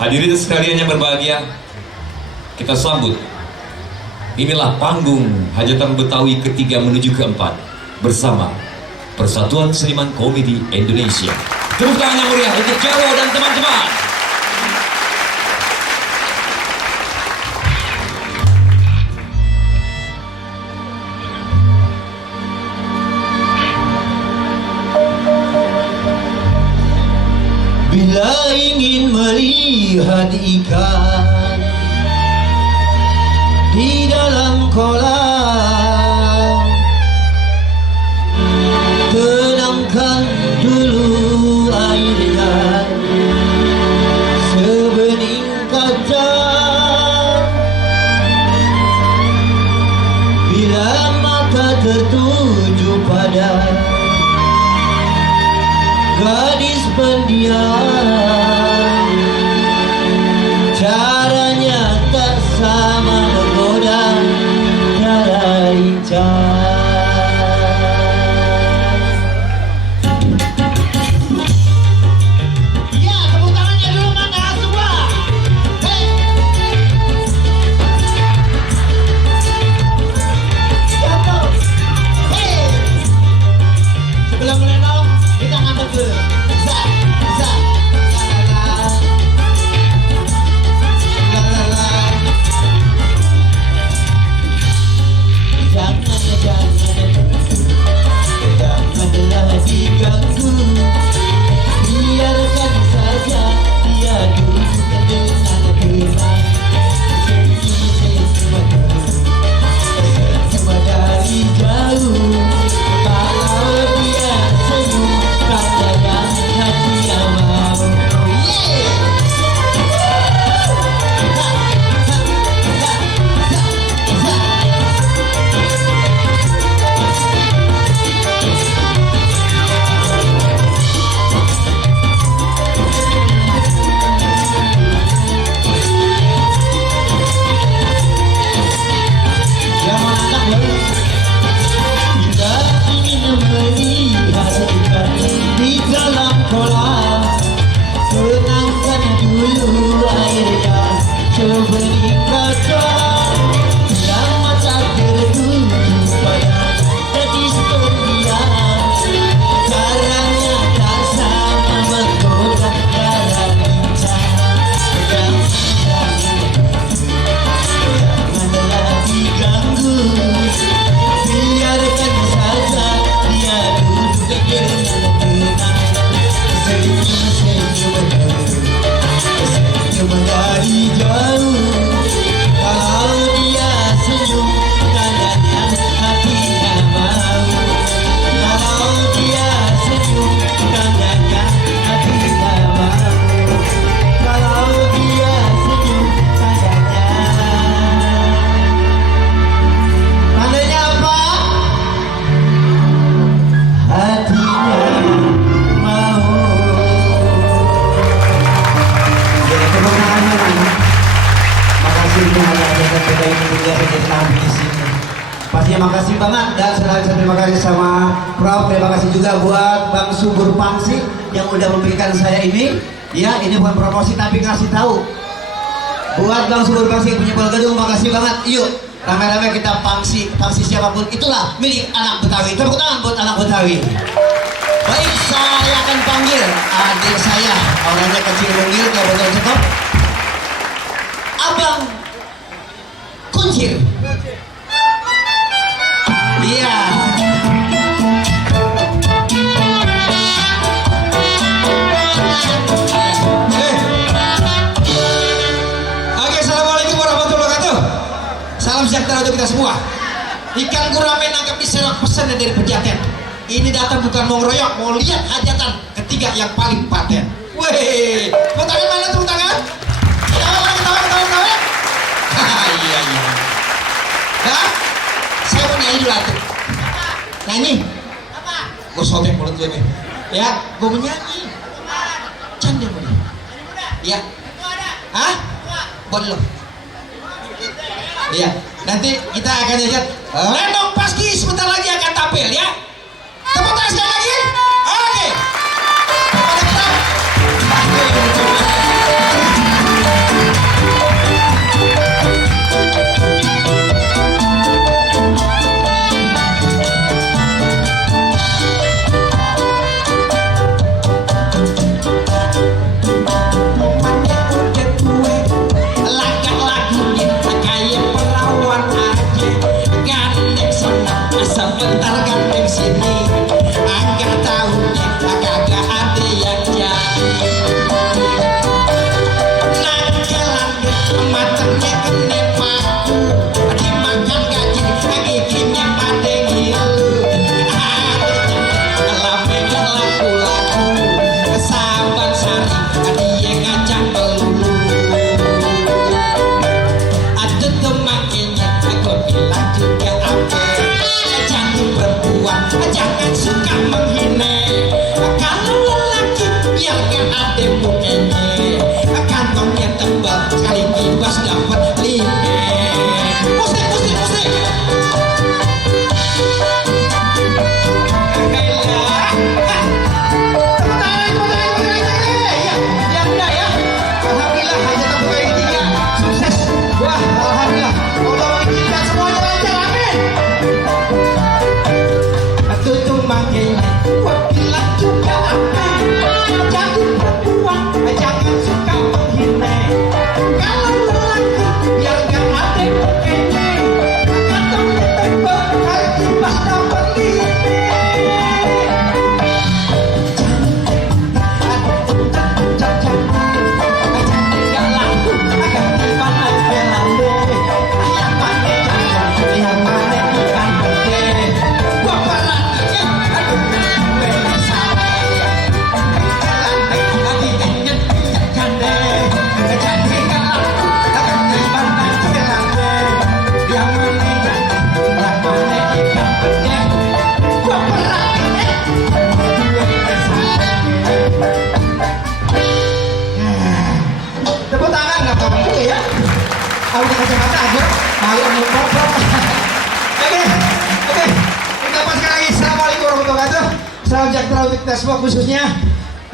Hadirin sekalian yang berbahagia, kita sambut. Inilah panggung hajatan Betawi ketiga menuju keempat bersama Persatuan Seniman Komedi Indonesia. Tepuk tangan yang meriah untuk Jarwo dan teman-teman. Bila ingin melihat ikan di dalam kolam, tenangkan dulu airnya sebening kaca. Bila mata tertuju pada gadis pendiam, caranya tak sama menggoda cara lincah. Ya, tepuk tangannya dulu mana semua. Hey. Jatuh. Hey. Sebelum menenang kita ngambil dulu. Biarkan saja dia duduk dengan tenang, cuma dari jauh. Kalau dia senyum, tanda yang hati yang mau. Pastinya makasih banget, dan sekali terima kasih sama Prof. Terima kasih juga buat Bang Subur Pangsi yang udah memberikan saya ini. Ya, ini bukan promosi tapi kasih tahu. Buat Bang Subur Pangsi punya Gedung, makasih banget. Yuk, rame-rame kita pangsi siapapun itulah milik anak Betawi. Tepuk tangan buat anak Betawi. Baik, saya akan panggil adik saya, orangnya kecil mungil, gak betul cakep. Abang Kuncir. Iya. Oke, assalamualaikum warahmatullahi wabarakatuh. Salam sejahtera untuk kita semua. Ikan gurame nangkap diserang pesan dari pejaten. Ini datang bukan mau ngeroyok, mau lihat hajatan ketiga yang paling paten. Weh, tepuk tangan mana tepuk tangan? Ketawa. Iya. Nah, saya mau nyanyi dulu atuh. Nyanyi? Apa? Gue sobek mulut gue nih. Ya, gue mau nyanyi. Canda mau nih. Ya. Hah? Buat lo. Iya. Nanti kita akan lihat Lenong Paski sebentar lagi akan tampil ya. Tepuk tangan sekali lagi. Oke. Udah kacamata aja. Malu ngomong. Oke. Kita paskan lagi. Assalamualaikum warahmatullahi wabarakatuh. Salam sejahtera untuk kita semua, khususnya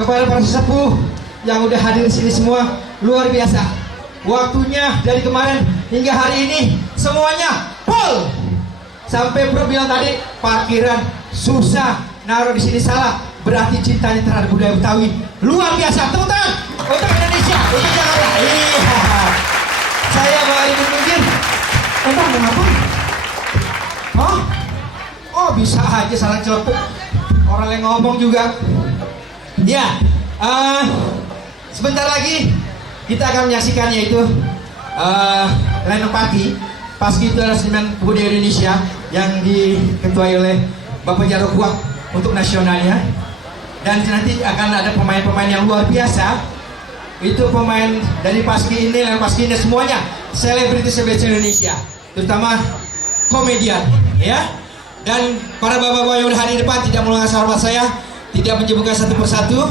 kepada para sesepuh yang udah hadir di sini semua. Luar biasa. Waktunya dari kemarin hingga hari ini semuanya full. Sampai bro bilang tadi parkiran susah, naruh di sini salah. Berarti cintanya terhadap budaya Betawi luar biasa. Tepuk tangan untuk Indonesia, untuk Jakarta. Iya. Saya bawa ini mungkin. Entah mau ngapain? Hah? Oh bisa aja salah celepuk. Orang yang ngomong juga. Ya, sebentar lagi kita akan menyaksikan yaitu Lenong Paski itu adalah seniman budaya Indonesia yang diketuai oleh Bapak Jarod Kuak untuk nasionalnya. Dan nanti akan ada pemain-pemain yang luar biasa. Itu pemain dari Paski ini, Lenong Paski ini semuanya selebritis Indonesia, terutama komedian, ya. Dan para bapak-bapak yang hadir di depan tidak melanggar hormat saya, tidak menyebutkan satu persatu.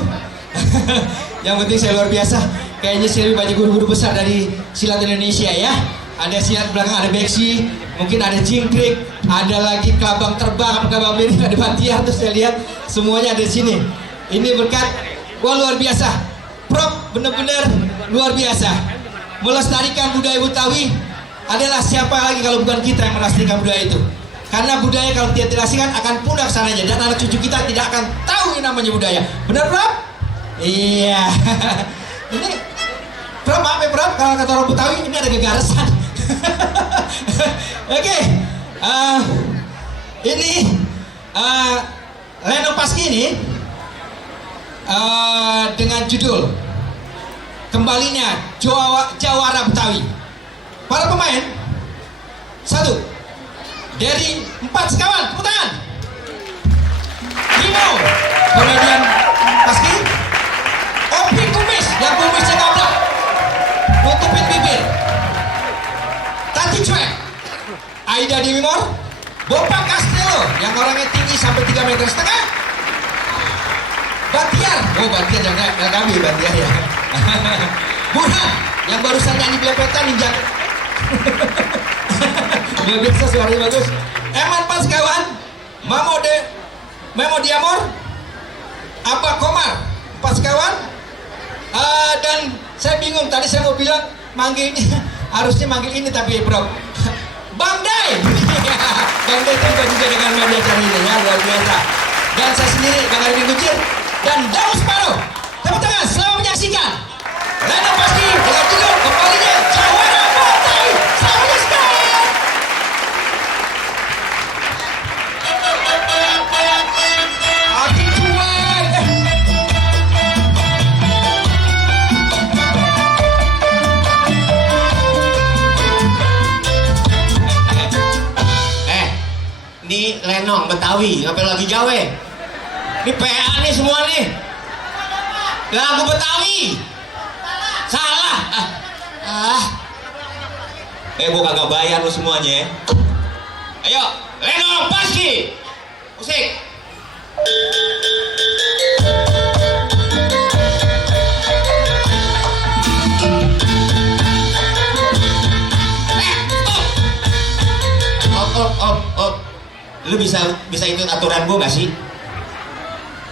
Yang penting saya luar biasa. Kayaknya saya lebih banyak guru-guru besar dari silat Indonesia ya. Ada silat belakang, ada beksi, mungkin ada jingkrik, ada lagi kelabang terbang, kelabang miring, ada batiar. Terus saya lihat semuanya ada di sini. Ini berkat, wah luar biasa. Prof benar-benar luar biasa. Melestarikan budaya Betawi adalah siapa lagi kalau bukan kita yang melestarikan budaya itu. Karena budaya kalau tidak dilestarikan akan punah sananya, dan anak cucu kita tidak akan tahu yang namanya budaya. Benar Prof? Iya. Ini Prof, maaf ya Prof, kalau kata orang Betawi ini ada gegarasan. Oke. Ini Lenong Paski ini dengan judul Kembalinya Jawara Betawi. Para pemain, satu dari 4 sekawan, tepuk tangan. Bimo, komedian Paski. Opi Kumis, yang kumisnya gablak, nutupin bibir. Tati Cuek, Aida Dimimor. Bopak Castello, yang orangnya tinggi sampai 3,5 meter. Batiar, oh Batiar jangan kami Batiar ya. Burhan, yang barusan nyanyi belepetan ninja. Luar biasa, suaranya bagus. Eman Paskawan, Memo Diamor, Abah Komar Paskawan. Dan saya bingung, tadi saya mau bilang manggilnya harusnya manggil ini tapi Bro Bang Day. Bang Day terlibat juga dengan media acara ini ya, luar biasa. Dan saya sendiri Bang Arifin Kucir dan Daus Paro. Tepuk tangan selamat menyaksikan Lenong Paski dengan judul Kembalinya Jawara Betawi. Selamat menyaksikan. Ati Cuek. Ini Lenong Betawi, ngapain lagi gawe? Ini PA nih semua nih. Lagu Betawi. Salah. Gua kagak bayar lu semuanya. Ayo, Lenong Paski. Musik. Op. Lu bisa ikut aturan gua gak sih?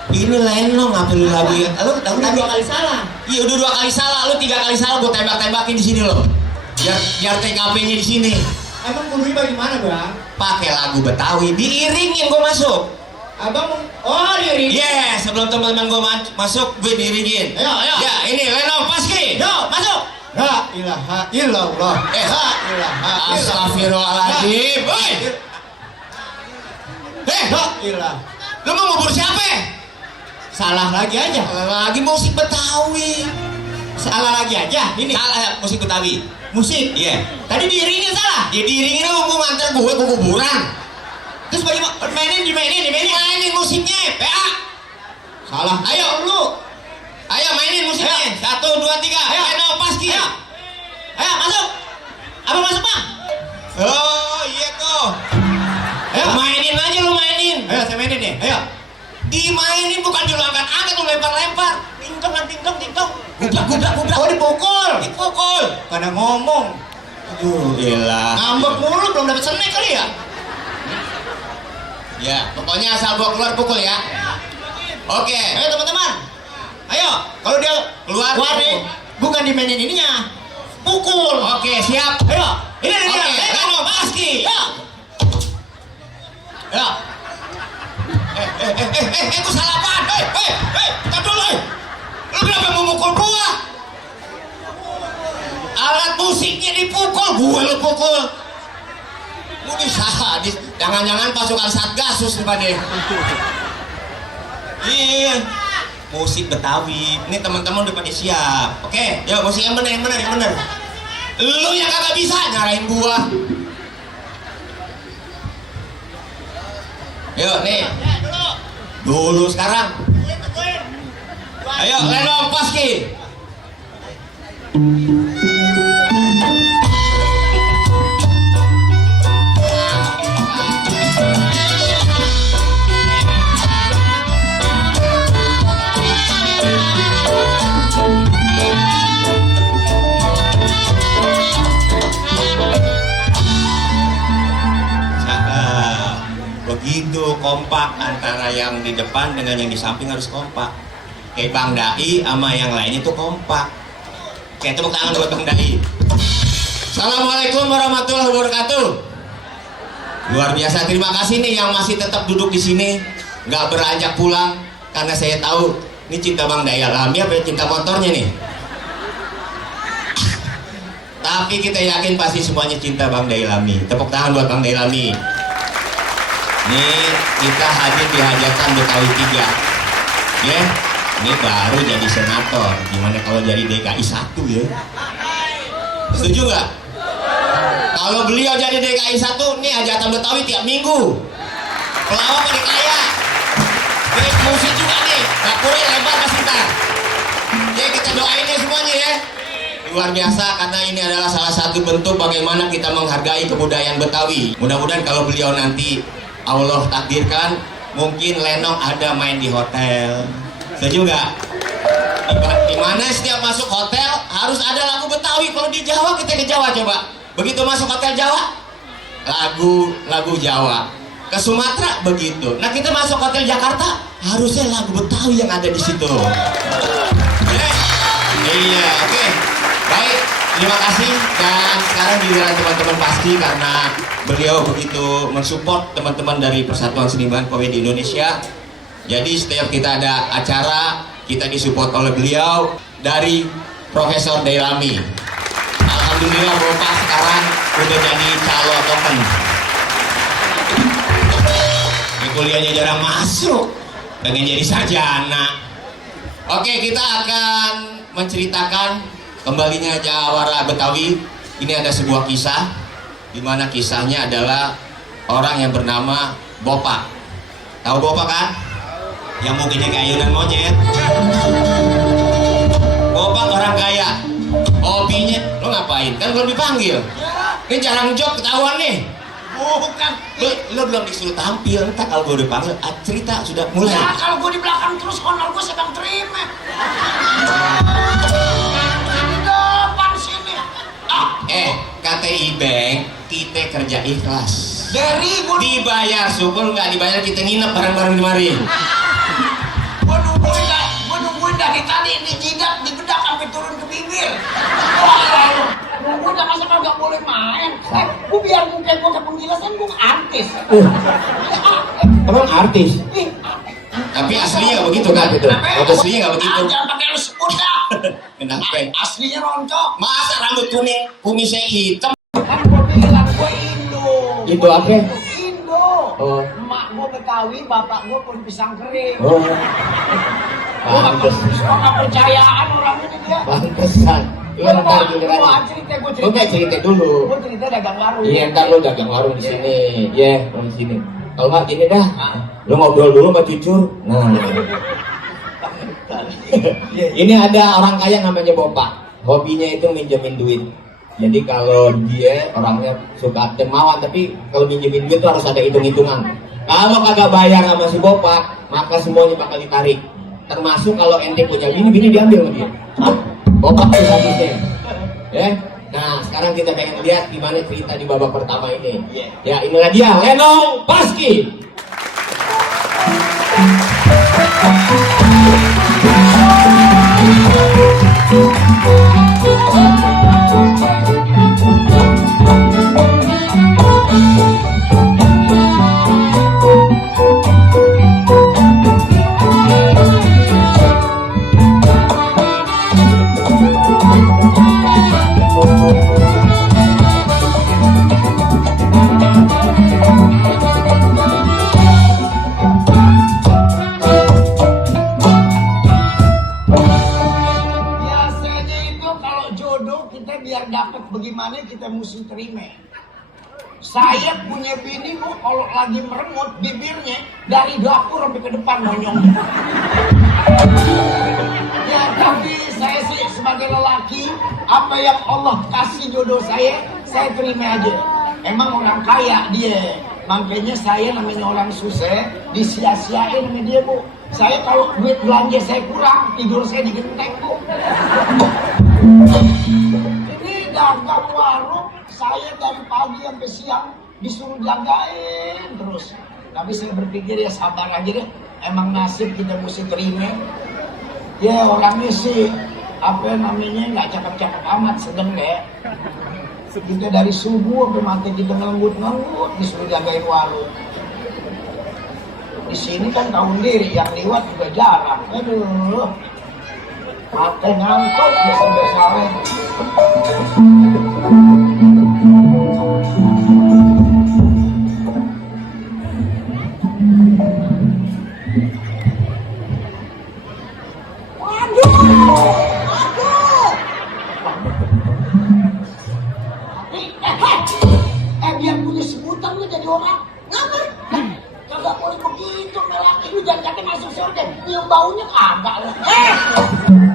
Ini Lenong apa lu lagu ya? Lu udah 2 kali salah. Iya udah 2 kali salah, lu 3 kali salah gua tembak-tembakin di sini lo. Biar TKP-nya di sini. Emang kudunya bagaimana Bang? Pakai lagu Betawi, diiringin gua masuk. Abang, oh diiringin? Yeah, sebelum teman-teman gua masuk, gue diiringin. Ayo. Ya, ini Lenong Paski. Yo, masuk. La ilaha illallah. La ilaha illallah. Astagfirullahaladzim. Woi. La ilaha. Lu mau ngubur siapa? Salah lagi aja. Lagi musik Betawi. Salah lagi aja. Ini Salah musik Betawi. musik. Iya. Tadi diiringin salah. Ya diiringin lu mau nganter gue ke kuburan. Terus bagaimana? Mainin musiknya. PA. Salah. Ayo lu. Ayo mainin musiknya. 1, 2, 3. Ayo. Lenong Paski. Ayo masuk. Abang masuk Bang. Oh iya tuh. Ayo. Mainin aja lu mainin. Ayo saya mainin nih. Ayo. Dimainin bukan lu angkat-angkat, lu lempar-lempar. Tingtong. Oh dipukul. Dipukul. Karena ngomong. Aduh, ilah. Ngambek mulu, belum dapat snack kali ya? Ya, pokoknya asal gua keluar pukul ya. Oke, ayo teman-teman. Ayo, kalau dia keluar nih, bukan dimainin ininya. Pukul. Oke, siap. Ayo. Ini dia. Reno Paski. Ya. Ya. Gua salah apaan? Tar dulu. Lu kenapa mau mukul gua? Alat musiknya dipukul, gue lu pukul. Lu bisa hadis. Jangan-jangan pasukan Satgasus nih Pade. Iya. Musik Betawi. Ini teman-teman udah pada siap. Oke, yuk musik yang bener. Lu yang kagak bisa nyarain gua. Yuk nih. Dulu sekarang. Ayo, Lenong Paski. Begitu kompak antara yang di depan dengan yang di samping harus kompak. Kayak Bang Dai sama yang lain itu kompak. Kayak tepuk tangan buat Bang Dai. Assalamualaikum warahmatullahi wabarakatuh. Luar biasa, terima kasih nih yang masih tetap duduk di sini, nggak beranjak pulang karena saya tahu ini cinta Bang Dai alami apa cinta motornya nih. Tapi kita yakin pasti semuanya cinta Bang Dai Lami. Tepuk tangan buat Bang Dai Lami. Nih kita hadir di hajatan Betawi 3 ya. Ini baru jadi senator. Gimana kalau jadi DKI 1 ya? Setuju nggak? Kalau beliau jadi DKI 1, nih hajatan Betawi tiap minggu. Pelawak pada kaya. Musik juga nih. Dapurnya lebar masih ntar. Ya kita doain ya semuanya ya. Luar biasa karena ini adalah salah satu bentuk bagaimana kita menghargai kebudayaan Betawi. Mudah-mudahan kalau beliau nanti Allah takdirkan, mungkin Lenong ada main di hotel. Setuju nggak? Dimana setiap masuk hotel harus ada lagu Betawi. Kalau di Jawa kita ke Jawa coba. Begitu masuk hotel Jawa, lagu Jawa. Ke Sumatera begitu. Nah kita masuk hotel Jakarta harusnya lagu Betawi yang ada di situ. Iya, oke. Baik, terima kasih. Dan sekarang giliran teman-teman Paski karena beliau begitu mensupport teman-teman dari Persatuan Seniman Komedi Indonesia. Jadi setiap kita ada acara, kita disupport oleh beliau dari Profesor Dai Lami. Alhamdulillah Bapak sekarang udah jadi calo token. Ini kuliahnya jarang masuk, pengen jadi sarjana. Oke, kita akan menceritakan kembalinya Jawara Betawi. Ini ada sebuah kisah, di mana kisahnya adalah orang yang bernama Bopak. Tahu Bopak kan? Yang mungkin kayak ayunan monyet. Bopak orang kaya. Hobinya, lo ngapain? Kan belum dipanggil. Ini jarang job ketahuan nih. Bukan. Lo belum disuruh tampil. Entah kalau gue dipanggil, cerita sudah mulai. Ya kalau gue di belakang terus honor gue sedang terima. Di depan sini. KTI Bank kita kerja ikhlas. Dari gue dibayar syukur, nggak dibayar kita nginep bareng-bareng di mari. Gue nungguin dari tadi di jidat, di bedak sampai turun ke bibir. Gue udah masa kagak boleh main. Gue biar mungkin gue ke penjelasan gue artis. Emang artis? Tapi aslinya nggak begitu kan? Aslinya nggak begitu. Jangan pakai lu sebut dah. Kenapa? Aslinya roncok. Masa rambut kuning, kumisnya hitam? Kan gue bilang gue Indo. Indo apa? Indo. Oh. Emak gue Betawi, bapak gue pun pisang kering. Oh. Gue gak percayaan orang ini dia. Pantesan. Iya, ntar giliran. Lu nggak cerita dulu. Gue cerita dagang warung. Iya, ntar lu dagang warung di sini. Iya, di sini. Kalau nggak gini dah, lu ngobrol dulu sama Cucur. Nah. Ini ada orang kaya namanya Bopak. Hobinya itu minjemin duit. Jadi kalau dia orangnya suka dermawan, tapi kalau minjemin duit itu harus ada hitung-hitungan. Kalau kagak bayar sama si Bopak, maka semuanya bakal ditarik. Termasuk kalau ente punya bini diambil sama dia. Bopak itu habisnya. Ya, Nah, sekarang kita pengen lihat gimana cerita di babak pertama ini. Iya. Ya, inilah dia Lenong Paski. Biasanya itu kalau jodoh kita biar dapat bagaimana kita mesti terima. Saya punya bini bu, kalau lagi meremut bibirnya dari dapur sampai ke depan monyong. Ya tapi saya sih sebagai lelaki, apa yang Allah kasih jodoh saya terima aja. Emang orang kaya dia, makanya saya namanya orang susah disia-siain sama dia bu. Saya kalau duit belanja saya kurang, tidur saya di genteng bu. Ini dagang warung, saya dari pagi sampai siang disuruh jagain terus. Tapi saya berpikir ya sabar aja deh, emang nasib kita mesti terima. Ya orangnya sih apa namanya nggak cakep-cakep amat, sedang deh. Kita dari subuh sampai mati kita ngelenggut-ngelenggut disuruh jagain warung. Di sini kan tahun diri yang liwat juga jarang. Aduh, mati ngantuk biasa-biasa. Biar punya sebutan lu jadi orang. Ngapa? Kagak boleh begitu, lelaki lu jangan kata masuk surga. Nyium baunya kagak lu.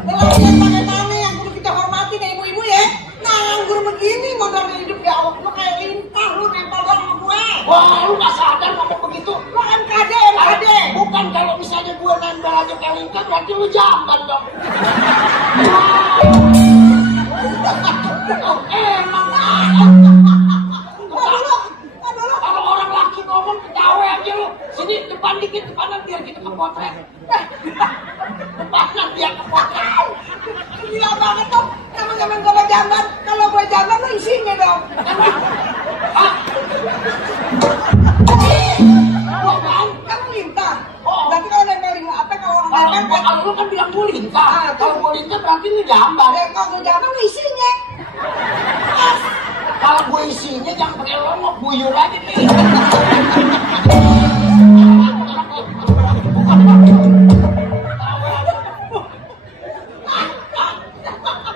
Lelaki yang mana yang perlu kita hormati nih ibu-ibu ya. Nganggur begini modal hidup ya Allah, lu kayak lintah lu nempel doang sama gue. Wah, lu gak sadar ngomong begitu. Lu MKD. Bukan kalau misalnya gue nempel aja kayak lintah, berarti lu jamban dong. Emang kalau orang laki ngomong ketawa aja lu. Sini depan dikit, depanan biar kita kepotret. Depanan biar kepotret. Gila banget tuh. Teman-teman kalau jamban, kalau gue jamban lu isinya dong. Hah? Gua kan? Kan lintah. Oh. Berarti kalau nempelin apa kalau orang nempel? Kalau lu kan bilang gua lintah. Kalau gua lintah berarti lu jamban. Kalau gue jamban lu isinya. Kalau gue isinya jangan pakai lomok, buyur aja nih.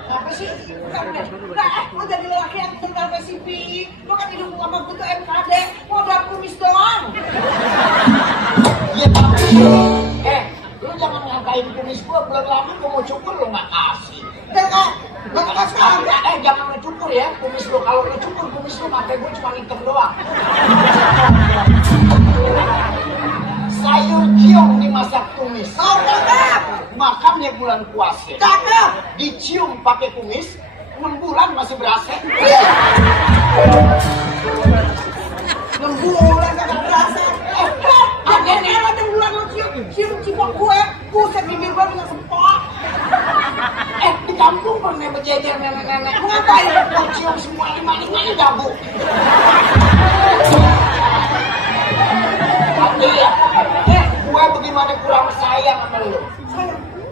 Apa sih? Lu jadi lelaki yang tinggal spesifik. Lu kan hidup sama gue tuh MKD. Modal kumis doang. Iya tapi, lu jangan ngatain kumis gua. Belum lama gua mau cukur lu nggak kasih. Enggak sekarang. Jangan lu cukur ya kumis lu. Kalau lu cukur kumis lu, mata gua cuma hitam doang. Sayur ciong dimasak tumis. Oh, cakep. Makannya bulan puasa. Cakep. Dicium pakai kumis, 6 bulan masih berasa. 6 bulan gak berasa. Ada 6 bulan lu cium cipok gue. Buset bibir gue bisa sempok. Di kampung pernah berjejer nenek-nenek. Ngapain? Gua cium semua lima-limanya jago. Tapi ya, gue bagaimana kurang sayang sama lu.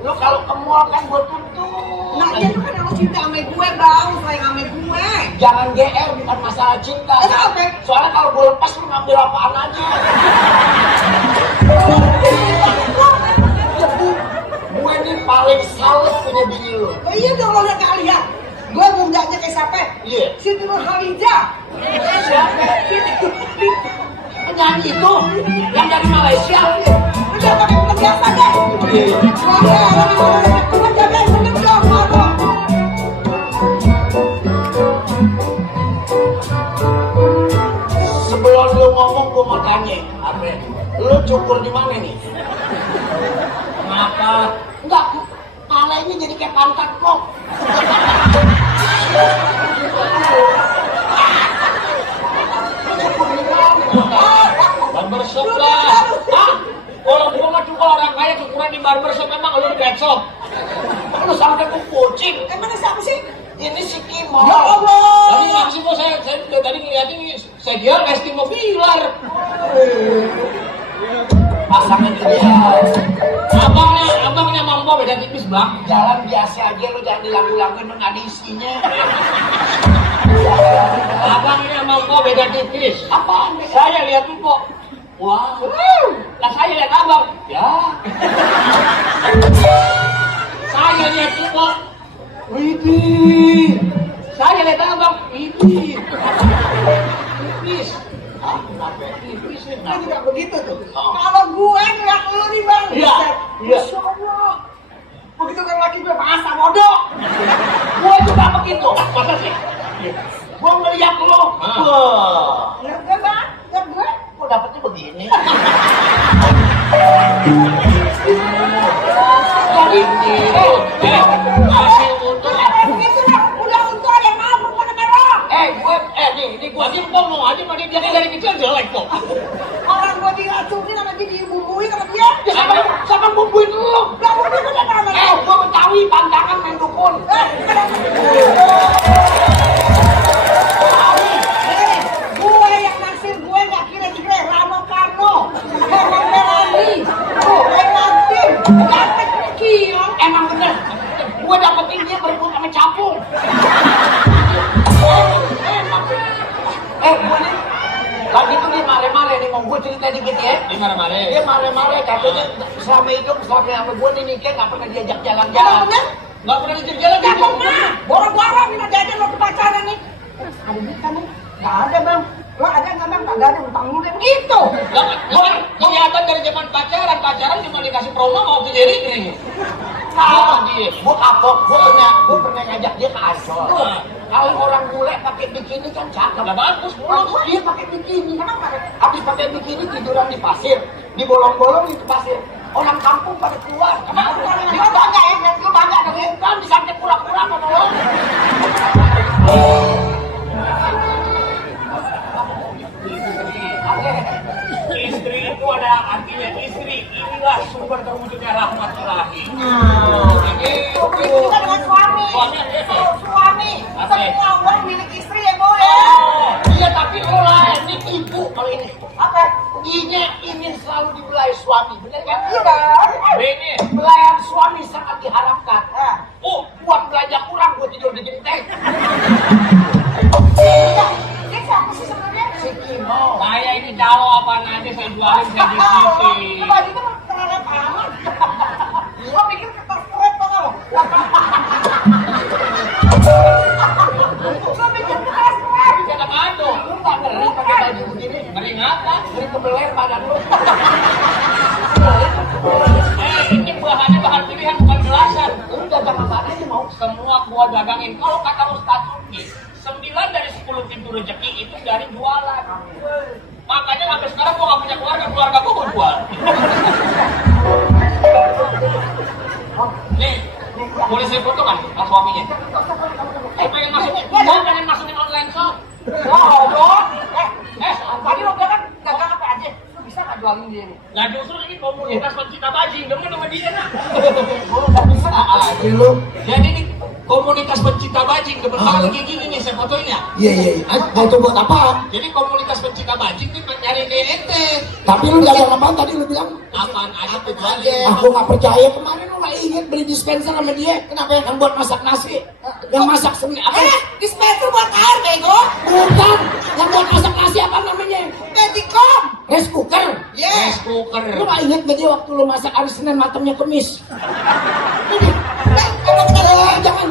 Lu kalau ke mall kan gue tuntut. Nah iya lu kan harus cinta sama gue bang. Sayang sama gue. Jangan GR, bukan masalah cinta. Oke. Soalnya kalau gue lepas lu ngambil apaan aja. Gue ini paling salut punya bini lu. Oh iya dong lo lihat kalian. Gue bundanya kayak siapa? Iya. Siti Nurhaliza. Siapa? Penyanyi itu yang dari Malaysia. Udah pakai perhiasan deh. Iya. Gue jagain bener dong. Sebelum lu ngomong gue mau tanya, apa? Lu cukur di mana nih? Kenapa? Enggak, kepala ini jadi kayak pantat kok. Shop. Lu sampai ke kucing. Emangnya siapa sih? Ini si Kimo. Ya Allah. Tadi maksud kok saya tadi ngeliatin saya kira casting mobilar. Pasangan dia. Abangnya mampu beda tipis bang. Jalan biasa aja lu jangan dilagu-laguin lu nggak ada isinya. Abangnya mampu beda tipis. Apa? Saya lihat tuh kok. Wah. Lah saya lihat abang. Ya. Saya lihat tuh kok. Widih. Saya lihat abang. Widih. Tipis. Ah, kenapa tipis sih? Lu juga begitu tuh. Kalau gue ngeliat lu nih bang. Iya. Masya Allah. Begitu kan laki gue masa bodoh. Gue juga begitu. Masa sih? Gue ngeliat lo. Wah. Lihat gue bang. Lihat gue. Kok dapetnya begini? Jadi gitu. Hasil untuk. Begitu lah. Udah untuk ada yang mabuk mana merah. Nih gue aja ngomong aja sama dia dari kecil jelek kok. Orang gue diracunin sama dia dibumbui sama dia. Siapa bumbuin lu? Gak mungkin gue jangan sama dia. Gue Betawi, pantangan main dukun. Gue yang naksir gue gak kira-kira Rano Karno, Herman Melani, yang naksir dapet kiong. Emang bener. Gue dapetin dia berebut sama capung. Gue nih lagi tuh dia mare-mare nih, mau gue cerita dikit ya. Dia mare-mare katanya selama hidup sama gue nih nikah gak pernah diajak jalan-jalan. Emang bener? Gak pernah diajak jalan. Gak pernah. Boro-boro minta jajan lo ke pacaran nih. Ada duit kamu? Gak ada bang. Lo ada nggak bang? Gak ada, utang lu deh begitu. Kelihatan dari zaman pacaran cuma dikasih promo mau ke jadi nih. Gue kapok, gue pernah ngajak dia ke Ancol. Kalau orang bule pakai bikini kan cakep. Gak bagus, Dia pakai bikini. Habis pakai bikini tiduran di pasir, di bolong-bolong di pasir. Orang kampung pada keluar. Dia bangga ya, dia bangga dengan kan di samping pura-pura menolong. Istri itu ada artinya istri. Inilah sumber terwujudnya rahmat ilahi. Begitu juga dengan suami. Suami. Semua uang milik istri ya boy. Iya tapi lo lain, ini ibu kalau ini. Apa? Ingin selalu dibelai suami, bener kan? Iya kan? Ini. Belayan suami sangat diharapkan. Nah. Uang belanja kurang gue tidur di genteng. Ini siapa sih sebenarnya? Si Kimo. Saya ini calo apaan aja saya jualin saya bisnisin. Baju itu terhadap aman. Lo pikir kertas kret apa lo? Lo pikir kertas kret? Bisa ada kado. Lu tak ngeri pakai baju begini? Ngeri ngapa? Ngeri kebeler badan lu. Ini bahan pilihan bukan gelasan. Lu dagang apaan aja mau? Semua gua dagangin. Kalau kata Ustaz Suki, 9 dari 10 pintu rezeki itu dari jualan. Makanya sampai sekarang gua gak punya keluarga gua jual. Nih, boleh saya foto kan suaminya? Pengen masukin online shop. Tadi lo dagang apa aja? Lo bisa nggak jualin dia nih? Nah justru ini komunitas pencinta bajing, demen sama dia nak. Gak bisa aja lu. Jadi ini komunitas pencinta bajing, demen banget kayak gini nih, saya fotoin ya. Iya. Mau coba buat apaan? Jadi komunitas pencinta bajing nih nyari ente. Tapi lu dagang apaan tadi lu bilang? Apaan aja tuh jualin. Aku gak percaya, kemarin lu gak inget beli dispenser sama dia. Kenapa yang buat masak nasi? Yang masak sendiri apa? Dispenser buat air bego. Bukan, yang buat masak nasi apa namanya? Medikom. Rice cooker. Rice cooker. Lu gak inget gak dia waktu lu masak hari Senin matangnya Kemis? Jangan.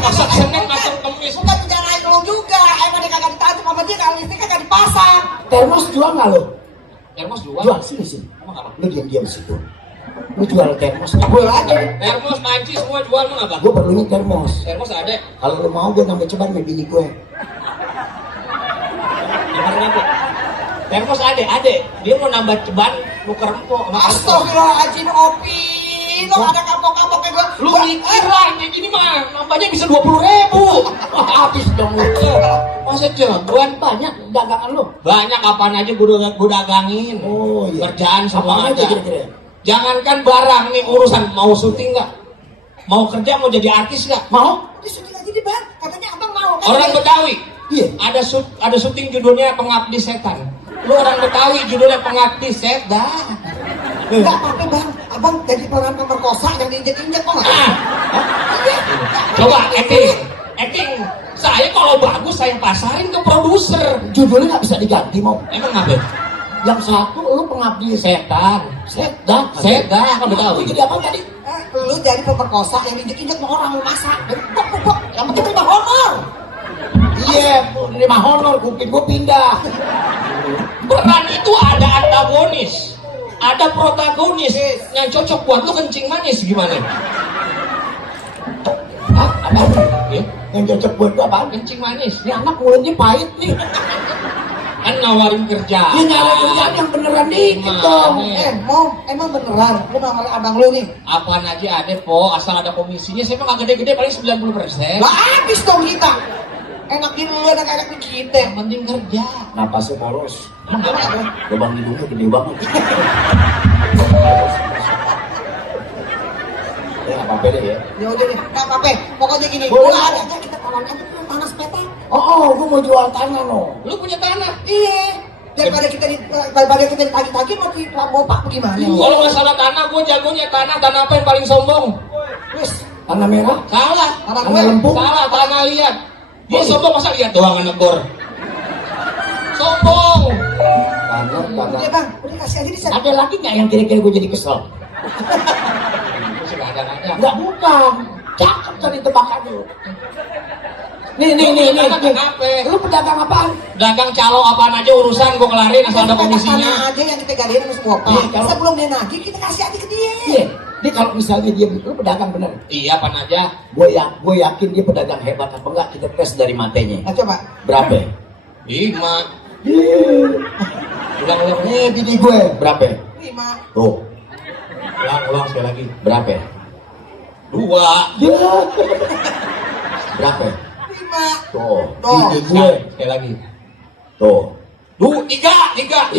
Masak Senin matang Kemis. Bukan dijarain lo juga. Emang dia kagak ditancap sama dia kalau listrik kagak dipasang. Termos jual gak lu? Termos jual. Jual sini. Emang apa? Lu diam-diam situ. Lu jual termos, gue lagi. Termos, panci semua jual emang apa? Gue perlunya termos. Termos ada. Kalau lu mau gue nambah ceban sama bini gue. Gimana nanti? Termos ada. Dia mau nambah ceban, nuker empok sama kantong. Astagfirullahaladzim, Opi. Lo ada kapok-kapoknya gue. Lu mikir lah, kayak gini mah nambahnya bisa 20.000. Wah, habis dong lu. Masa jagoan Banyak dagangan lu. banyak apaan aja gue dagangin. Oh iya. Kerjaan semua Apaan ada. aja kira-kira? Jangankan barang nih urusan, mau syuting nggak? Mau kerja, mau jadi artis nggak? Mau? Di syuting aja di Bang. Katanya abang mau kan? Orang Betawi. Iya. Ada syuting judulnya Pengabdi Setan. Lu orang Betawi judulnya Pengabdi Setan. Enggak apa-apa Bang. Abang jadi pemeran pemerkosa yang diinjek-injek kok nggak? Coba acting. Saya kalau bagus saya pasarin ke produser. Judulnya nggak bisa diganti mau. Emang apa? Yang satu lu pengabdi Setan. setan. Setan kan Lu Betawi. jadi apa tadi? Lu jadi pemerkosa yang diinjek-injek sama orang lu masak. Bok. Yang penting terima honor. Iya, terima honor, kuping gua pindah. Peran itu ada antagonis, ada protagonis. Yang cocok buat lu kencing manis gimana? Hah? Apa? Ya, Yang cocok buat gua apaan? kencing manis. Ini anak mulutnya pahit nih. Kan nawarin kerja. Ini nyala kerjaan yang beneran dikit Nah, dong. nih. Mom, emang beneran lu ngamar abang lu nih? Apaan aja ada po, asal ada komisinya. Saya mah gak gede-gede paling 90%. Lah habis dong kita. Enak di lu, enak di kita. Yang penting kerja. Napasnya poros. Emang apa? Lubang hidungnya gede banget. Ya nggak apa-apa deh ya. Ya udah nih, nggak apa-apa. Pokoknya gini, Boleh. gua ada aja kita kawan aja tuh tanah sepeta. Oh, gua mau jual tanah no. Lu punya tanah. Iya. Daripada kita ditagi-tagi mau di Pak gimana? Kalau masalah tanah, gue jagonya tanah apa yang paling sombong? Terus Tanah merah. Salah. tanah Tanah gue lempung. Salah, tanah liat. Dia sombong masa liat doang negor. Sombong. Tanah. udah bang, udah kasih aja di sana. Ada lagi nggak yang kira-kira gue jadi kesel? Itu sudah ada aja. Nggak, bukan. Cakep tadi tebakan lu. Nih. Kenapa? Lu pedagang apaan? Dagang calo apaan aja urusan gue kelarin asal ada komisinya. Tanah aja yang kita gadein sama semua Iya, kalau- Sebelum dia nagih kita kasih aja ke dia. Iya. Dia kalau misalnya dia lu pedagang bener. Iya, apaan aja. Gue yakin dia pedagang hebat apa enggak, kita tes dari matanya. Nah coba. Berapa? 5. Ulang. Nih bini gue berapa? 5. Tuh, Ulang sekali lagi. berapa? 2. Ya. Berapa? 5. Tuh, Tuh. bini gue. Sekali lagi. Tuh. 3.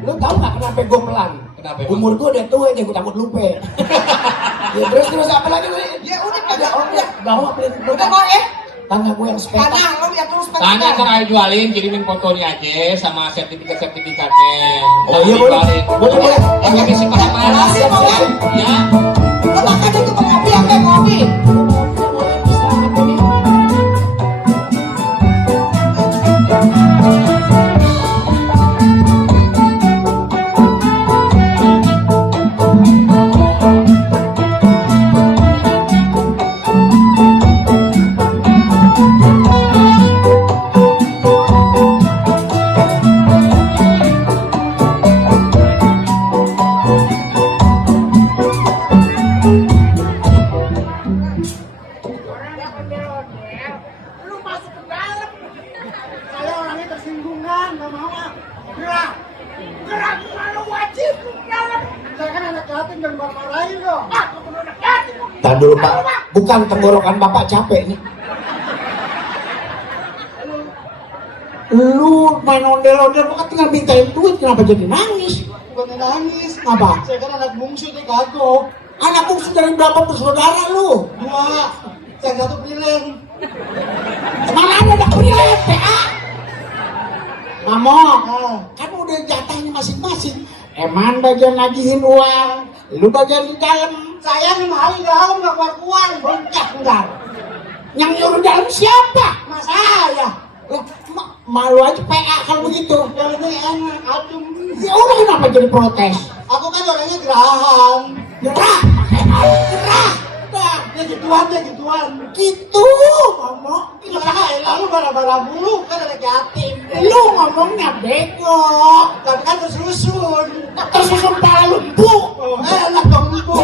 Lu tahu nggak kenapa gue pelan? Kenapa emang? Umur gue udah tua aja, gue takut lupa. Ya terus apa lagi lu? Ya udah Ada kagak orang bawa beli udah mau tanah gue yang sepeda. tanah lu lihat terus Tanya ntar ayo jualin, kirimin fotonya aja sama sertifikatnya. Oh iya boleh. Boleh. Ini sih pada marah. Makasih, Bang, ya. Ya. Lu makan itu kopi apa kopi? Lu masuk ke dalam. Saya orangnya tersinggungan, gak mau ah. Gerak. Gerak mana wajib ke dalam. Saya kan anak yatim dan marah-marahin dong. Ah, lu bener anak yatim. Tahan dulu Pak, bukan tenggorokan Bapak capek nih. Lu main ondel-ondel, bukan tinggal mintain duit, kenapa jadi nangis? Bukan nangis. Apa? Saya kan anak bungsu nih kagok. Anak bungsu dari berapa bersaudara lu? 2. Yang satu piling. Mana ada anak penilai PA? Mamo, Ah. kan udah jatahnya masing-masing. Eman bagian ngajihin uang, lu bagian di dalam. Saya nih mau di dalam gak keluar-keluar. Bentar. Yang nyuruh dalam siapa? Mas saya. Lah, malu aja PA kalau begitu. Yang ini enak, adem. Ya udah kenapa jadi protes? Aku kan orangnya gerahan. Gerah, gerah. Udah, Ya gituan deh, gituan. gitu ngomong. Lalu bara-bara bulu kan ada yatim. Lu ngomongnya bego. Tapi kan tersusun. Tersusun pala lembuk. Enak dong ibu.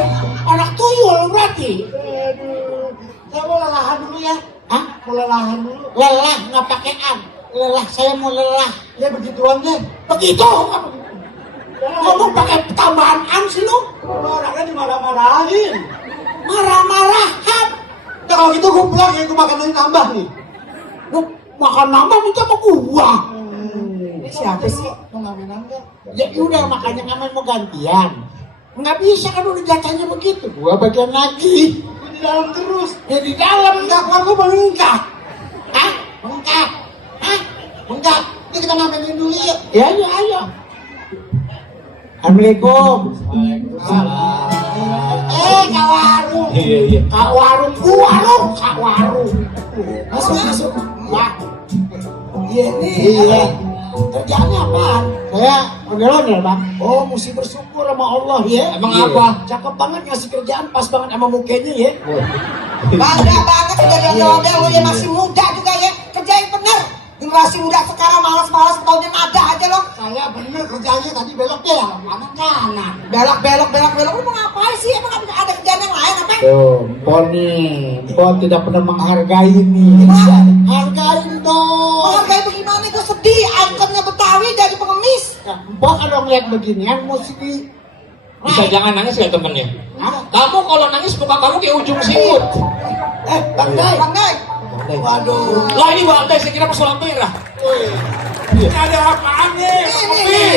Anak tuyul berarti. Aduh. Saya mau lelahan dulu ya. Hah? Mau lelahan dulu. Lelah nggak pakai an. Lelah, saya mau lelah. Ya begituan deh. Begitu. Ngomong pakai tambahan an sih lu. Kalau orangnya dimarah-marahin. Marah-marahan. Ya kalau gitu gue pulang ya, gue makan lagi nambah nih. Lu makan nambah minta sama gua. Ini siapa sih? Mau ngamen enggak? Ya udah makanya ngamen mau gantian. Nggak bisa kan udah jatahnya begitu. Gua bagian lagi. Di dalam terus. Ya di dalam enggak aku bengkak. Hah? Bengkak. Hah? Bengkak. Ini kita ngamenin dulu yuk. Ya ayo ayo. Assalamualaikum. Waalaikumsalam. Kak Warung. Iya. Kak Warung, Kak Warung. Masuk. Wah. Iya nih. Iya. Kerjaannya apaan? Saya ondel-ondel bang. Oh mesti bersyukur sama Allah ya. Emang apa? Cakep banget ngasih kerjaan pas banget sama mukanya ya. Bangga banget udah ondel-ondel, lu ya masih muda juga ya. Kerjain bener. Generasi muda sekarang malas-malas taunya nada aja lo. Saya bener kerjanya tadi beloknya ya kanan. Belok. Lu mau ngapain sih? Emang ada kerjaan yang lain apa? Tuh, Mpok tidak pernah menghargai ini. Hargain dong. Menghargai bagaimana? Gue sedih. Ikonnya Betawi jadi pengemis. Nah, Mpok kalau ngeliat beginian mesti di. Bisa jangan nangis ya temennya. Hah? Kamu kalau nangis muka kamu kayak ujung siput. Bang Dai. Waduh. Lah ini Bang Dai, saya kira persoalan merah. Ada apaan nih?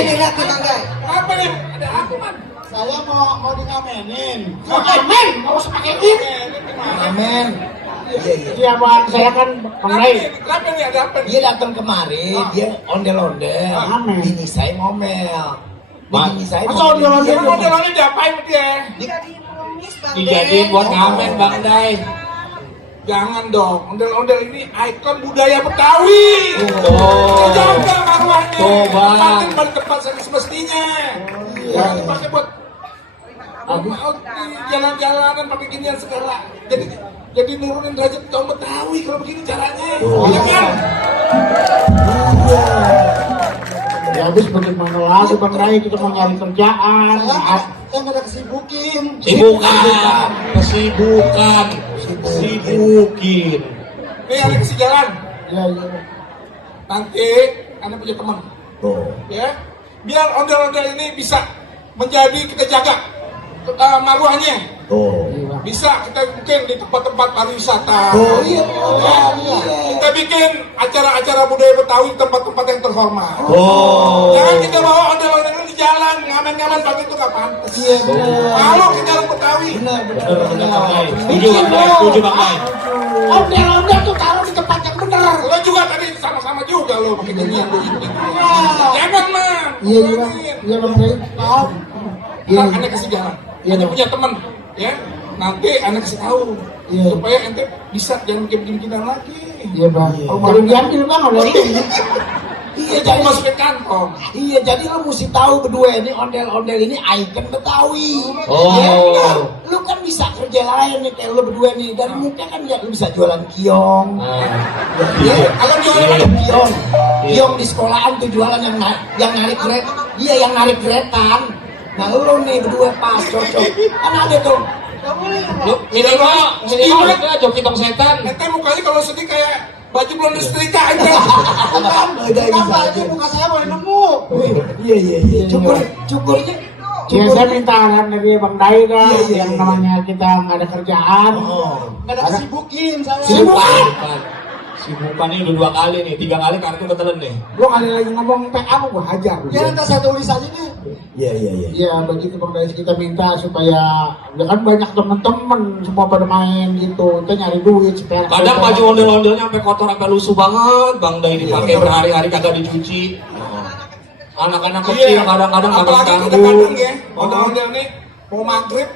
Ini lihat nih Bang Dai. Apa nih? Ada apa man? Saya mau di ngamenin. Ngamen? Mau usah pakai ini. Ngamen. Iya bang, saya kan Bang Dai. Kenapa nih? Ada apa nih? Dia datang kemarin, dia ondel-ondel. Amin. Bini saya ngomel. Bini saya Masa ondel-ondel? Dia model-modelnya diapain sama dia? Jadi pengemis Bang Dai. Dijadiin buat ngamen Bang Dai. Jangan dong, ondel-ondel ini ikon budaya Betawi. Oh. Jaga marwahnya. Tuh, Bang. Tempatin pada tempat semestinya. Jangan dipakai buat di jalan-jalanan pakai ginian segala. Jadi nurunin derajat kaum Betawi kalau begini caranya. Iya kan? Ya habis bagaimana lagi Bang Dai, kita mau nyari kerjaan. Saya nggak ada kesibukin. Sibukin. Nih ada kasih jalan. Iya. Nanti anda punya teman. Oh. Ya, biar ondel-ondel ini bisa menjadi kita jaga marwahnya. Oh. Bisa kita mungkin di tempat-tempat pariwisata. Oh iya. Kita bikin acara-acara budaya Betawi di tempat-tempat yang terhormat. Oh. Jangan kita bawa ondel-ondel di jalan ngamen-ngamen pagi itu nggak pantas. Iya benar. Kalau kita orang Betawi, Benar. Setuju Bang Dai. Ondel-ondel tuh taruh di tempat yang benar. lo juga tadi sama-sama juga lo pakai ginian begitu. Jangan man. Iya Bang Dai. Ntar anda kasih jalan. Iya, Anda Bang. punya teman, ya. Nanti anda kasih tahu Iya. supaya ente bisa jangan kayak begini lagi. Iya Bang. Oh baru diambil Bang ondel. Iya Jangan jadi masukin kantong. Iya jadi lu mesti tahu berdua ini ondel-ondel ini ikon Betawi. Oh. Ya, kan? Lu kan bisa kerja lain nih kayak lu berdua nih dari muka kan ya lu bisa jualan kiong. Iya. Kalau jualan apa? Kiong di sekolahan tuh jualan yang narik kereta. Iya yang narik keretaan. Nah lu nih berdua pas cocok. Kan ada tuh. Minimal itu aja joki tong setan. Ente mukanya kalau sedih kayak baju belum disetrika aja. Udah bisa aja. Muka saya boleh nemu. Iya. Cukurnya. Ya saya minta arahan dari Bang Dai kan, Iya. yang namanya kita nggak ada kerjaan. Nggak ada kesibukin saya. Sibukan ini udah 2 kali nih, 3 kali kartu ketelen nih. Gua kali lagi ngomong PA gua hajar. Ya nanti saya tulis aja nih. Iya. Iya begitu Bang Dai, kita minta supaya ya kan banyak temen-temen semua pada main gitu, kita nyari duit supaya Kadang baju ondel-ondelnya sampai kotor, sampai lusuh banget. Bang Dai dipakai berhari-hari kagak dicuci. Anak-anak kecil kadang-kadang kagak Apalagi kita ganggu. kadang ya, ondel-ondel nih mau maghrib,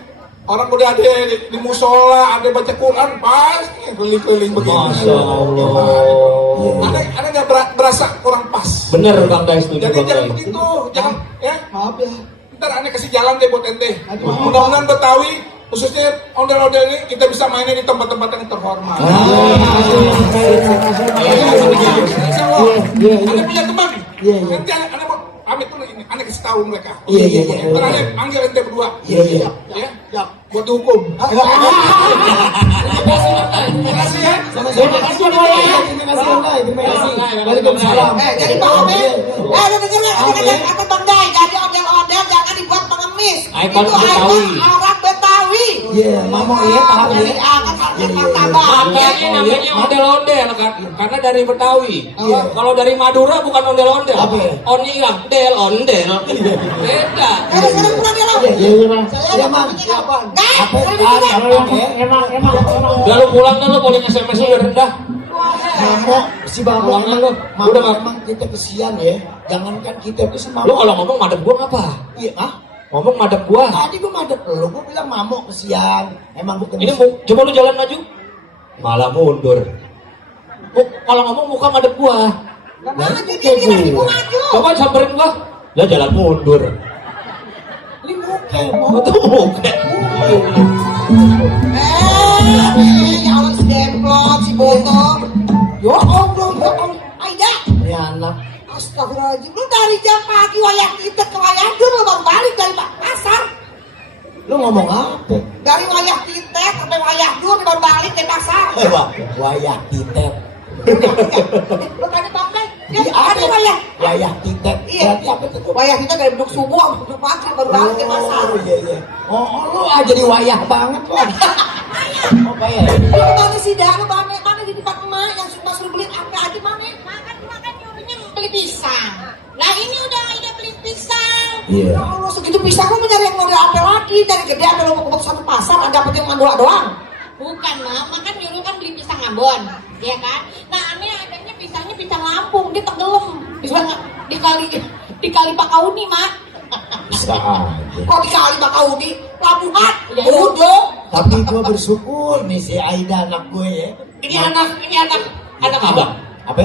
orang udah ada di musola, ada baca Quran, pasti keliling-keliling begini. Masya Allah. Ada nggak berasa kurang pas? Bener Bang Dai, setuju Jadi Bang jangan Dai. begitu, jangan ya. Maaf ya. Ntar aneh kasih jalan deh buat ente. Mudah-mudahan Betawi, khususnya ondel-ondel ini kita bisa mainnya di tempat-tempat yang terhormat. Anda punya teman? Iya. Nanti anda mau pamit dulu ini, anda kasih tahu mereka. Iya. Ntar anda panggil ente berdua. Iya. Ya, buat dihukum. Terima kasih ya. Terima kasih Bang Dai. Waalaikumsalam. Jadi pengemis. Lu dengerin kata Bang Dai, jadi ondel-ondel jangan dibuat pengemis. Ikon Itu Betawi. ikon orang Betawi. Iya, mamo iya tahu ya. Angkat martabak. Makanya namanya ondel-ondel kan, karena dari Betawi. Iya. Kalau dari Madura bukan ondel-ondel. Apa ya? Onilang, ondel. Beda. Sekarang pulang ya, Bang. Iya, Bang. Iya, Bang. Apa? Emang. Udah lu pulang dah, lu boleh SMS udah rendah. Mamo, si Bang Pulangan lu. Mamo Udah, Bang. emang kita kesian ya. Jangankan kita itu sama Lu kalau ngomong madep gua ngapa? Iya, ah. Ngomong madep gua. Tadi gua madep lu, gua bilang Mamo kesian. Emang gua Ini coba lu jalan maju. Malah mundur. Kalau ngomong muka madep gua. Gak maju, dia bilang ibu maju. Coba samperin gua. Lah jalan mundur. Ini muka, Itu muka. Ya Allah si demplon, si botol. Ya Allah. Aida. Ini anak. Astagfirullahaladzim. Lu dari jam pagi wayang kita ke wayang dulu lu baru balik dari pasar. Lu ngomong apa? Dari wayang kita sampai wayang dulu baru balik dari pasar. Wayah titet. Lu tanya Bang Ben, dia Iya, ada apa? wayang. Wayah titet. Iya. Berarti apa itu? Wayang kita dari beduk subuh sampai beduk maghrib baru balik dari pasar. Oh, iya. Oh, lu aja di wayah banget kok. Oh, bayar. Lu kemana sih dah? Lu mana di tempat emak yang suruh beliin apa aja mana? Makan nyuruhnya beli pisang. Nah ini udah Aida beli pisang. Iya. Ya Allah segitu pisang lu mencari yang model apa lagi? Dari gede apa lu mau ke satu pasar ada dapet yang mandula doang? Bukan, Mak kan nyuruh kan beli pisang Ambon, ya kan? Nah, aneh adanya pisangnya pisang Lampung, dia tenggelam. Dikali Bakauni, Mak. Bisa aja. Kok dikali Bakauni? Labuhan, Ya, ujung. Tapi gue bersyukur nih si Aida anak gue ya. Ini anak abang. Apa?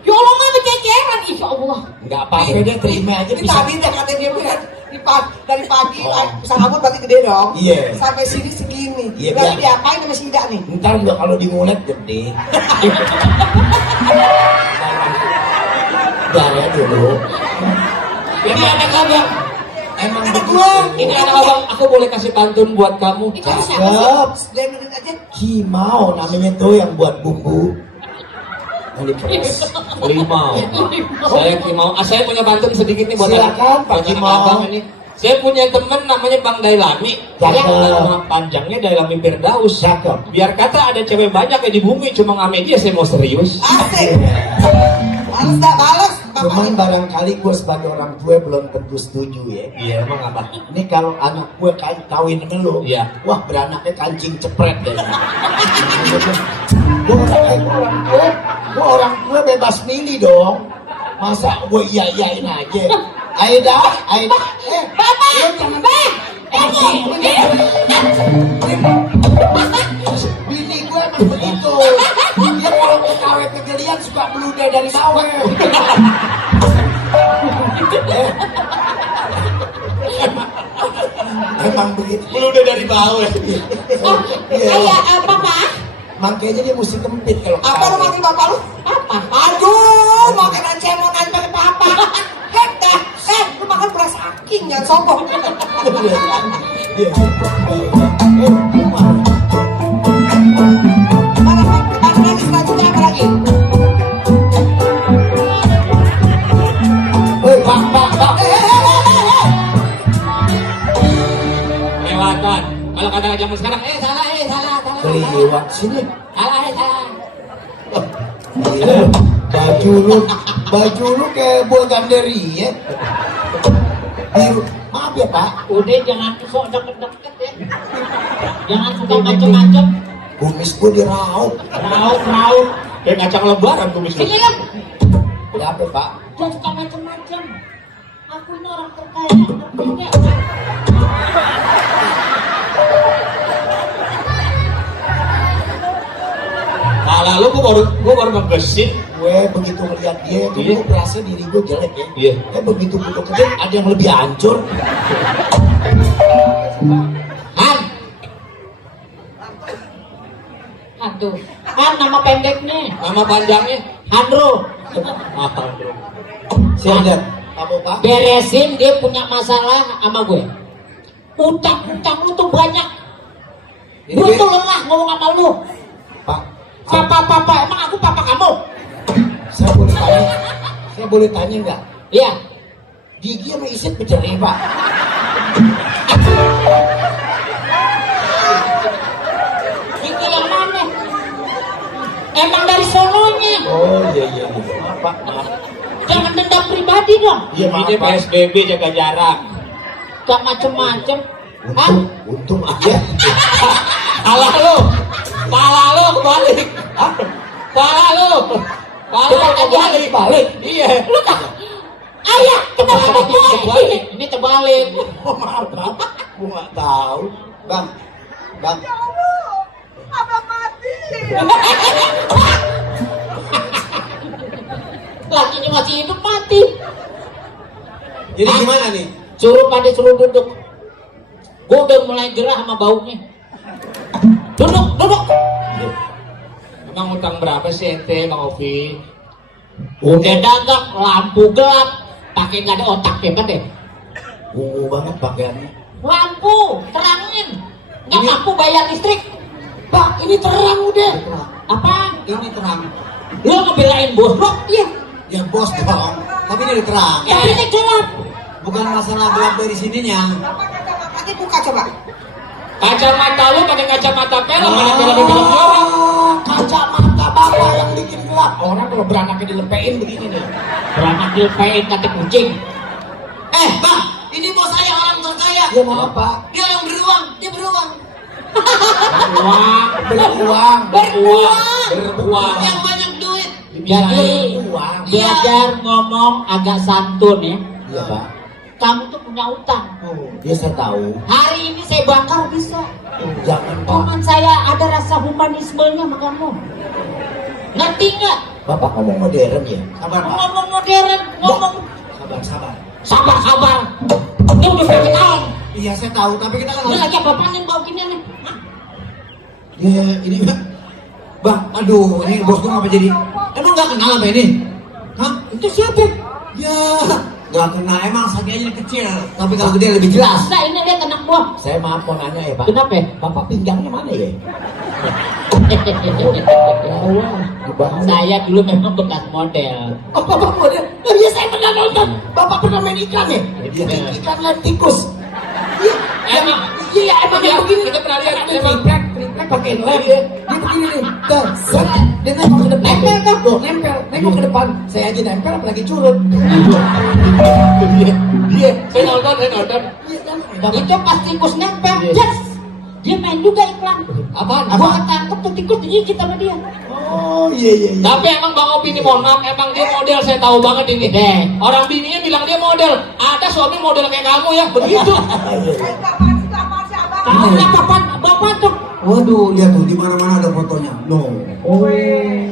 Ya Allah, mah bececeran, insya Allah. Enggak apa-apa deh, terima aja Ini bisa. tadi deh katanya dia bilang dari pagi pisang Ambon berarti gede dong. Iya. Sampai sini segini. Iya, Berarti biar- diapain sama si Ida nih? Ntar juga kalau dimulet gede. Darah dulu. Ini anak abang. Emang Anak begitu. gua. Ini anak abang. Aku boleh kasih pantun buat kamu. Ini kamu siapa sih? Cakep. Dia menit aja. Kimau namanya tuh yang buat bumbu. Yang diperes. Limau. Saya punya pantun sedikit nih buat Silakan, Pak buat anak Kimau. abang ini. Saya punya teman namanya Bang Dailami. Cakep. Nama panjangnya Dailami Firdaus. Cakep. Biar kata ada cewek banyak yang di bumi, cuma ngame dia saya mau serius. Asik. Balas dah, balas. Cuman barangkali gue sebagai orang tua belum tentu setuju ya. Iya, emang apa? Ini kalau anak gue kawin sama lu, Iya. wah beranaknya kancing cepret deh. Gue orang tua bebas milih dong. Masa gue iyain aja. Aida, Bapak, lu jangan. Bini gue emang begitu. Dia kalau ke kawe kegelian suka meludah dari bawah. Emang begitu. Udah dari bawah. kayak apa, Pak? Makanya dia mesti kempit kalau Apa lu manggil bapak lu? Apa? Aduh, makan cemon aja pakai papa. Dah, lu makan beras aking jangan sombong. Mana lagi selanjutnya apa lagi? Pak. Kelewatan. Kalau kata zaman sekarang, salah. Kelewat sini. Salah. Iya. Baju lu kayak buah ganderia. Biru. Maaf ya Pak. Udah jangan sok deket-deket ya. Jangan suka macem-macem. Kumis gue diraup. Raut. Kayak kacang lebaran kumis lu. Sini kan? Kenapa Pak? Jangan suka macem-macem. Aku ini orang terkaya. Punya. Malah lu gua baru menggesit. Gue begitu melihat dia, Iya. gue merasa diri gue jelek ya. Iya. Begitu gue kerja ada yang lebih hancur. Aduh. Kan nama pendeknya. Nama panjangnya Handro. Handro. Saya lihat. Apa Pak? Beresin dia punya masalah sama gue. Utang lu tuh banyak. Gue tuh lelah ngomong sama lu. Pak. Papa, emang aku papa kamu? Saya boleh tanya nggak? Iya. Gigi sama Isit bercerai Pak. Emang dari sononya. Oh iya. Maaf. Jangan dendam pribadi dong. Iya maaf. Ini PSBB jaga jarak. Gak macem-macem. Hah? Untung aja. Pala lu kebalik. Pala lu kebalik. Balik. Iya. Lu tak? Ayah, kenapa Terbalik. Ini terbalik. Oh maaf. Gua nggak tahu. Bang. Abang mati. Lakinya masih hidup mati. Jadi gimana nih? Suruh duduk. Gue udah mulai gerah sama baunya. Duduk. Emang utang berapa sih ente, Bang Ovi? Udah dagang, lampu gelap, pakai nggak ada otaknya kan deh. Ungu banget pakaiannya. Lampu, terangin. Nggak Ini- mampu bayar listrik. Pak, ini terang udah. Apa? Ini terang. Lu ngebelain bos lo? Iya. Ya bos dong. Tapi ini udah terang. Tapi ini gelap. Bukan masalah gelap dari sininya. Apa kacamata buka coba. Kacamata lu pakai kacamata film, mana film orang. Kacamata bapak yang bikin gelap. Orang kalau beranaknya dilepein begini nih. Beranak dilepain kata kucing. Bang, ini bos saya orang terkaya. Ya maaf pak. Dia yang dia beruang. Uang. Beruang. Yang banyak duit. Jadi Beruang. belajar ngomong agak santun ya. Iya pak. Kamu tuh punya utang. Dia saya tahu. Hari ini saya bakar bisa. Jangan pak. Cuman saya ada rasa humanismenya sama kamu. Ngerti nggak? Bapak ngomong modern ya. Sabar pak. Ngomong modern, ngomong Sabar. sabar. Ini udah berapa tahun? Iya saya tahu. Tapi kita kan Ini harus. lagi apa nih bau gini nih? Hah? Ya ini bang. Aduh ini bos gua ngapa jadi? Emang nggak kenal apa ini? Hah? Itu siapa? Ya nggak kenal. Emang sakinya kecil. Tapi kalau gede lebih jelas. Nah ini lihat anak buah. Saya maaf mau nanya ya pak. Kenapa? Bapak pinggangnya mana ya? Saya dulu memang bekas model. Oh, Bapak model? Oh iya saya pernah nonton. Bapak pernah main iklan ya? Ikan lem tikus. Iya, Emang? Iya emang yang begini. Kita pernah lihat, Triplek, emang. triplek pakai lem ya. Dia begini nih. Tuh, set. Dia nempel ke depan. Nempel kan? Tuh, nempel ke depan. Saya aja nempel apalagi curut. Dia. Saya nonton. Iya kan? Bapak. Itu pas tikus nempel, yes. Dia main juga iklan. Apaan? Gua ketangkep tuh tikus digigit sama dia. Oh iya. Tapi emang Bang Ovi ini mohon maaf, emang dia model, saya tahu banget ini. Orang bininya bilang dia model. Ada suami model kayak kamu ya, begitu. Kapan sih abang? Tahu kapan bapak tuh? Waduh, lihat tuh di mana-mana ada fotonya. No. Oh.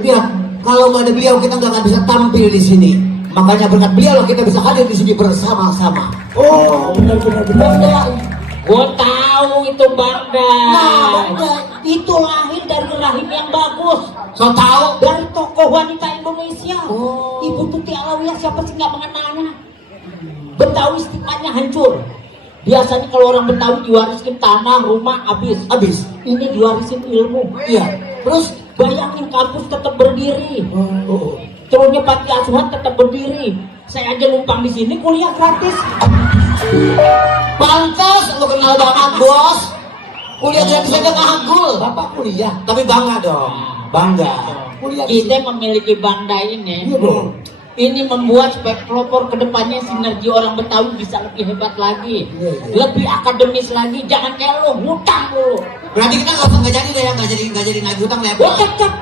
Lihat, kalau nggak ada beliau kita nggak akan bisa tampil di sini. Makanya berkat beliau kita bisa hadir di sini bersama-sama. Oh, benar. Gua tahu itu Bangga. Nah, Bangga. Itu lahir dari rahim yang bagus. So tahu? Dari tokoh wanita Indonesia. Oh. Ibu Tuti Alawiyah, siapa sih nggak mengenalnya? Betawi stigmanya hancur. Biasanya kalau orang Betawi diwariskan tanah, rumah, habis. Ini diwarisin ilmu. Iya. Terus bayangin kampus tetap berdiri. Oh. Turunnya panti asuhan tetap berdiri. Saya aja numpang di sini kuliah gratis. Pantas lu kenal banget bos. Kuliah gratis aja ngagul. Bapak kuliah, tapi bangga dong. Bangga. Kuliah di Kita memiliki Bangga ini. Iya dong. Ini membuat supaya pelopor kedepannya sinergi orang Betawi bisa lebih hebat lagi, Iya. lebih akademis lagi. Jangan kayak lo ngutang dulu. Berarti kita nggak jadi deh ya, nggak jadi nagih utang ya. Gue cek.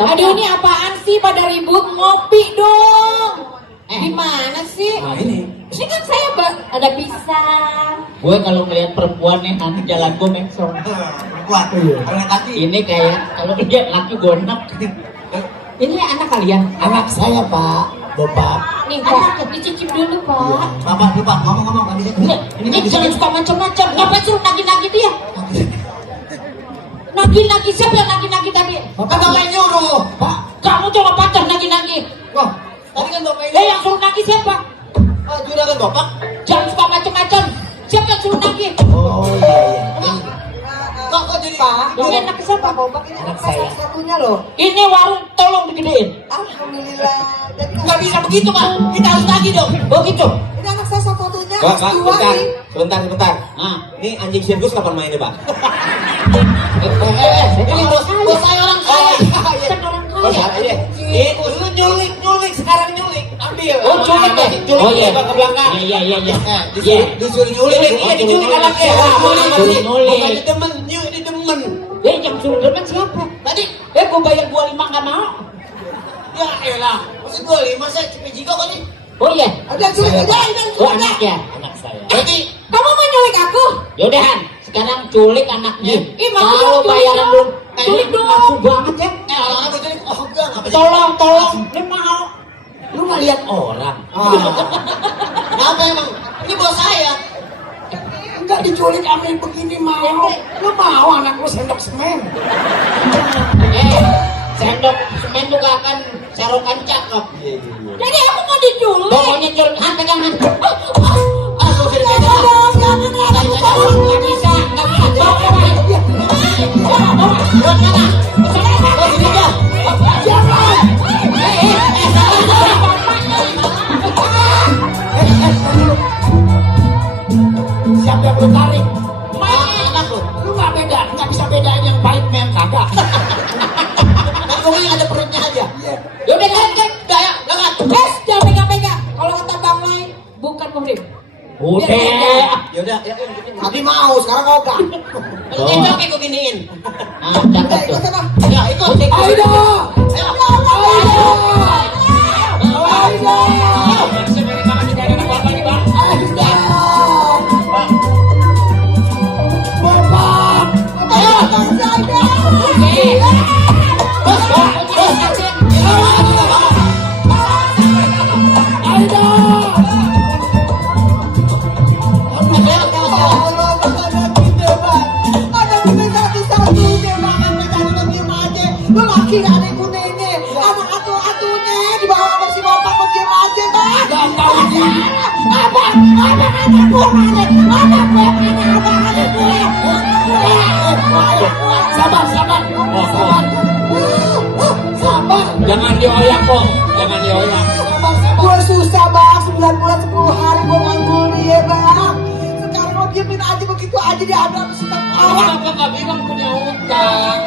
Aduh ini apaan sih pada ribut ngopi dong? Gimana sih? Nah ini. Ini kan saya ada pisang. Gue kalau ngeliat perempuan nih nanti jalan gue mengsong. Kuat. Kalau kaki. Ini kayak kalau lihat laki gue enak. Ini anak kalian? Anak saya pak, bapak. Nih Pak, dicicip dulu Pak. Bapak lupa ngomong nggak bisa. Ini jangan suka macam-macam. Ngapain suruh nagi-nagi dia? Nagi-nagi siapa yang nagi-nagi tadi? Bapak bapak yang nyuruh, pak. Kamu coba pacar nagi-nagi. Wah, tadi kan bapak Yang suruh nagi siapa? juragan bapak. Jangan suka macam-macam. Siapa yang suruh nagi? Oh iya. Kok jadi Pak, Ini anak siapa? Bobak ini anak saya satunya loh. Ini warung tolong digedein. Alhamdulillah. Jadi nggak bisa begitu pak. Kita harus lagi dong. Oh gitu. ini anak saya satu-satunya. Pak, Mas dua nih. sebentar. Nah, Ini anjing sirkus kapan mainnya, Pak? Ini bos saya orang kaya. kan orang deh. Culik Oh iya. ke belakang. Iya. Disuruh nyulik. Iya diculik anaknya. Suruh nyulik. Bukan demen, ini demen. Yang suruh demen siapa? Tadi Gua bayar 25 nggak mau. ya elah. Maksud gua 5 saya cepet jigo kali. Oh iya. Ada sulit aja ini. Oh anak ya, anak saya. Berarti Kamu mau nyulik aku? Yaudah Han, sekarang culik anaknya. Ih, mau Kalau dong, bayaran culik belum, dong. Culik dong. Aku banget ya. orang berculik oh enggak apa Tolong, dia mau. Lu nggak lihat orang. Kenapa emang? Ini bos saya. Enggak diculik ambil begini mau. Lu mau anak lu sendok semen? Sendok semen juga akan serokan cakep. Jadi aku mau diculik. Pokoknya culik, Han pegang Han. Aku sini pegang. Nggak bisa. Bawa. Siapa yang lu tarik? Anak lu. Lu nggak beda, nggak bisa bedain yang baik sama yang kagak. Pokoknya ada perutnya aja. Yaudah kan, Daya, jangan. Jangan pegang-pegang. Kalau kata Bang Lai, bukan muhrim. udah. Yaudah, ya. Tadi mau, sekarang ogah. Cocok aku giniin. Nah, cakep tuh. Ya, ikut. Aida! Ayo. Laki adikku ini, anak atu-atunya dibawa sama si bapak pergi aja, Bang. Gak tahu diri. Abang anakku mana? Anakku yang mana? Abang anakku ya. Sabar. Jangan dioyak kok, jangan dioyak. Gue susah Bang, 9 bulan 10 hari gue nganggur dia Bang. Sekarang lo diemin aja begitu aja dia ada sama si awak. Kenapa gak bilang punya utang?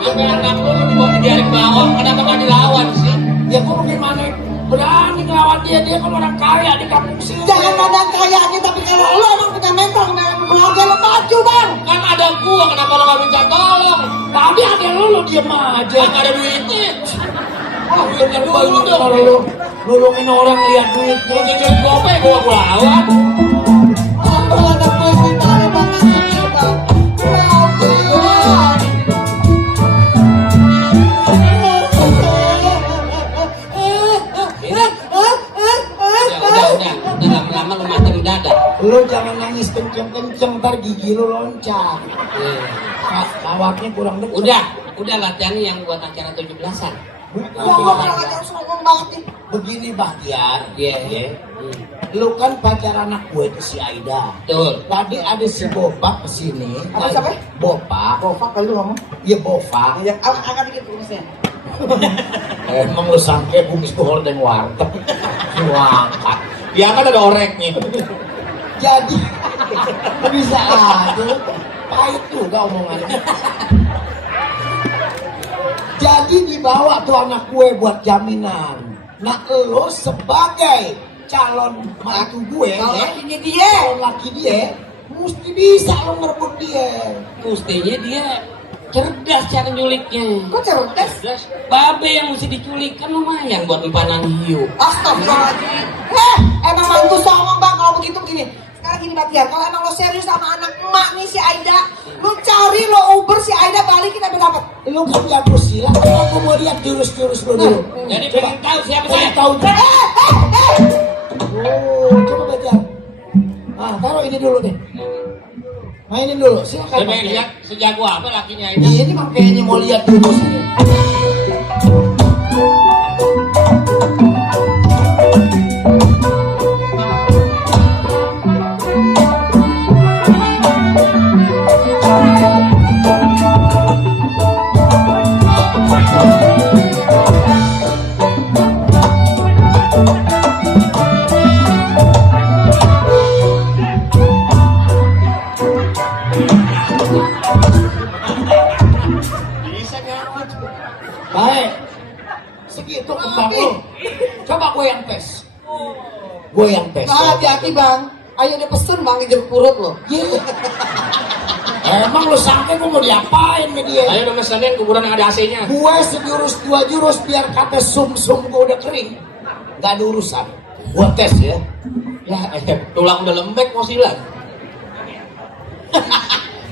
Sampai anak lu dibawa dibiarin bawang, kenapa gak dilawan sih? Ya kok bagaimana berani ngelawan dia kan orang kaya di kampung sini. Jangan mandang kayanya, tapi kalau lo emang punya mental, keluarga lo maju Bang. Kan ada gua, kenapa lo gak minta tolong? Tadi ada lu diem aja. Kan ada duitnya. Oh, lihat dulu dong kalau lu nolongin orang lihat duitnya. Lu jujur gope, gua lawan. Ambil anak gue kita banget sih Bang. Udah lama-lama lu mata lu dada. Lu jangan nangis kenceng-kenceng, ntar gigi lu loncat. Kawatnya kurang dekat. Udah latihannya yang buat acara 17-an. Ngomong aja ngomong banget nih. Begini Bahtiar, Iya. lu kan pacar anak gue itu si Aida. Betul. Tadi ada si Bopak kesini. Apa siapa? Bopak. Bofak kali lu ngomong. Iya Bopak. Yang angkat dikit tulisnya. Emang lu sampai bungkus hordeng warteg. Lu angkat. Dia kan ada oreknya. Jadi bisa aja. Pahit juga omongannya. Jadi dibawa tuh anak gue buat jaminan. Nah lo sebagai calon mantu gue, Kalau ya, lakinya dia. calon laki dia, mesti bisa lo ngerebut dia. Mestinya dia cerdas cara nyuliknya. Kok cerdas? Babe yang mesti diculik kan lumayan buat empanan hiu. Astagfirullahaladzim. Emang mantu songong Bang kalau begitu begini. Sekarang gini Batiar, kalau emang lo serius sama anak emak nih si Aida, lo cari lo Uber si Aida balik kita berdapat. Lo kan jago silat, kalau gue mau lihat jurus-jurus lo dulu. Jadi pengen tahu siapa saya? Tahu. Oh, coba baca. Ah, taruh ini dulu deh. Mainin dulu, silakan. Dia pengen lihat sejago apa lakinya ini. Ini makanya mau lihat dulu sih. Baik, segitu kembang lo. Coba gue yang tes. Gue yang tes. Bang, hati-hati bang. Ayo dia pesen bang, ngejer perut lo. Emang lu sangka gue mau diapain sama dia? Ayo dong mesenin kuburan yang ada AC-nya. Gue sejurus 2 jurus biar kata sum-sum gue udah kering. Gak ada urusan. Gue tes ya. Tulang udah lembek mau silat.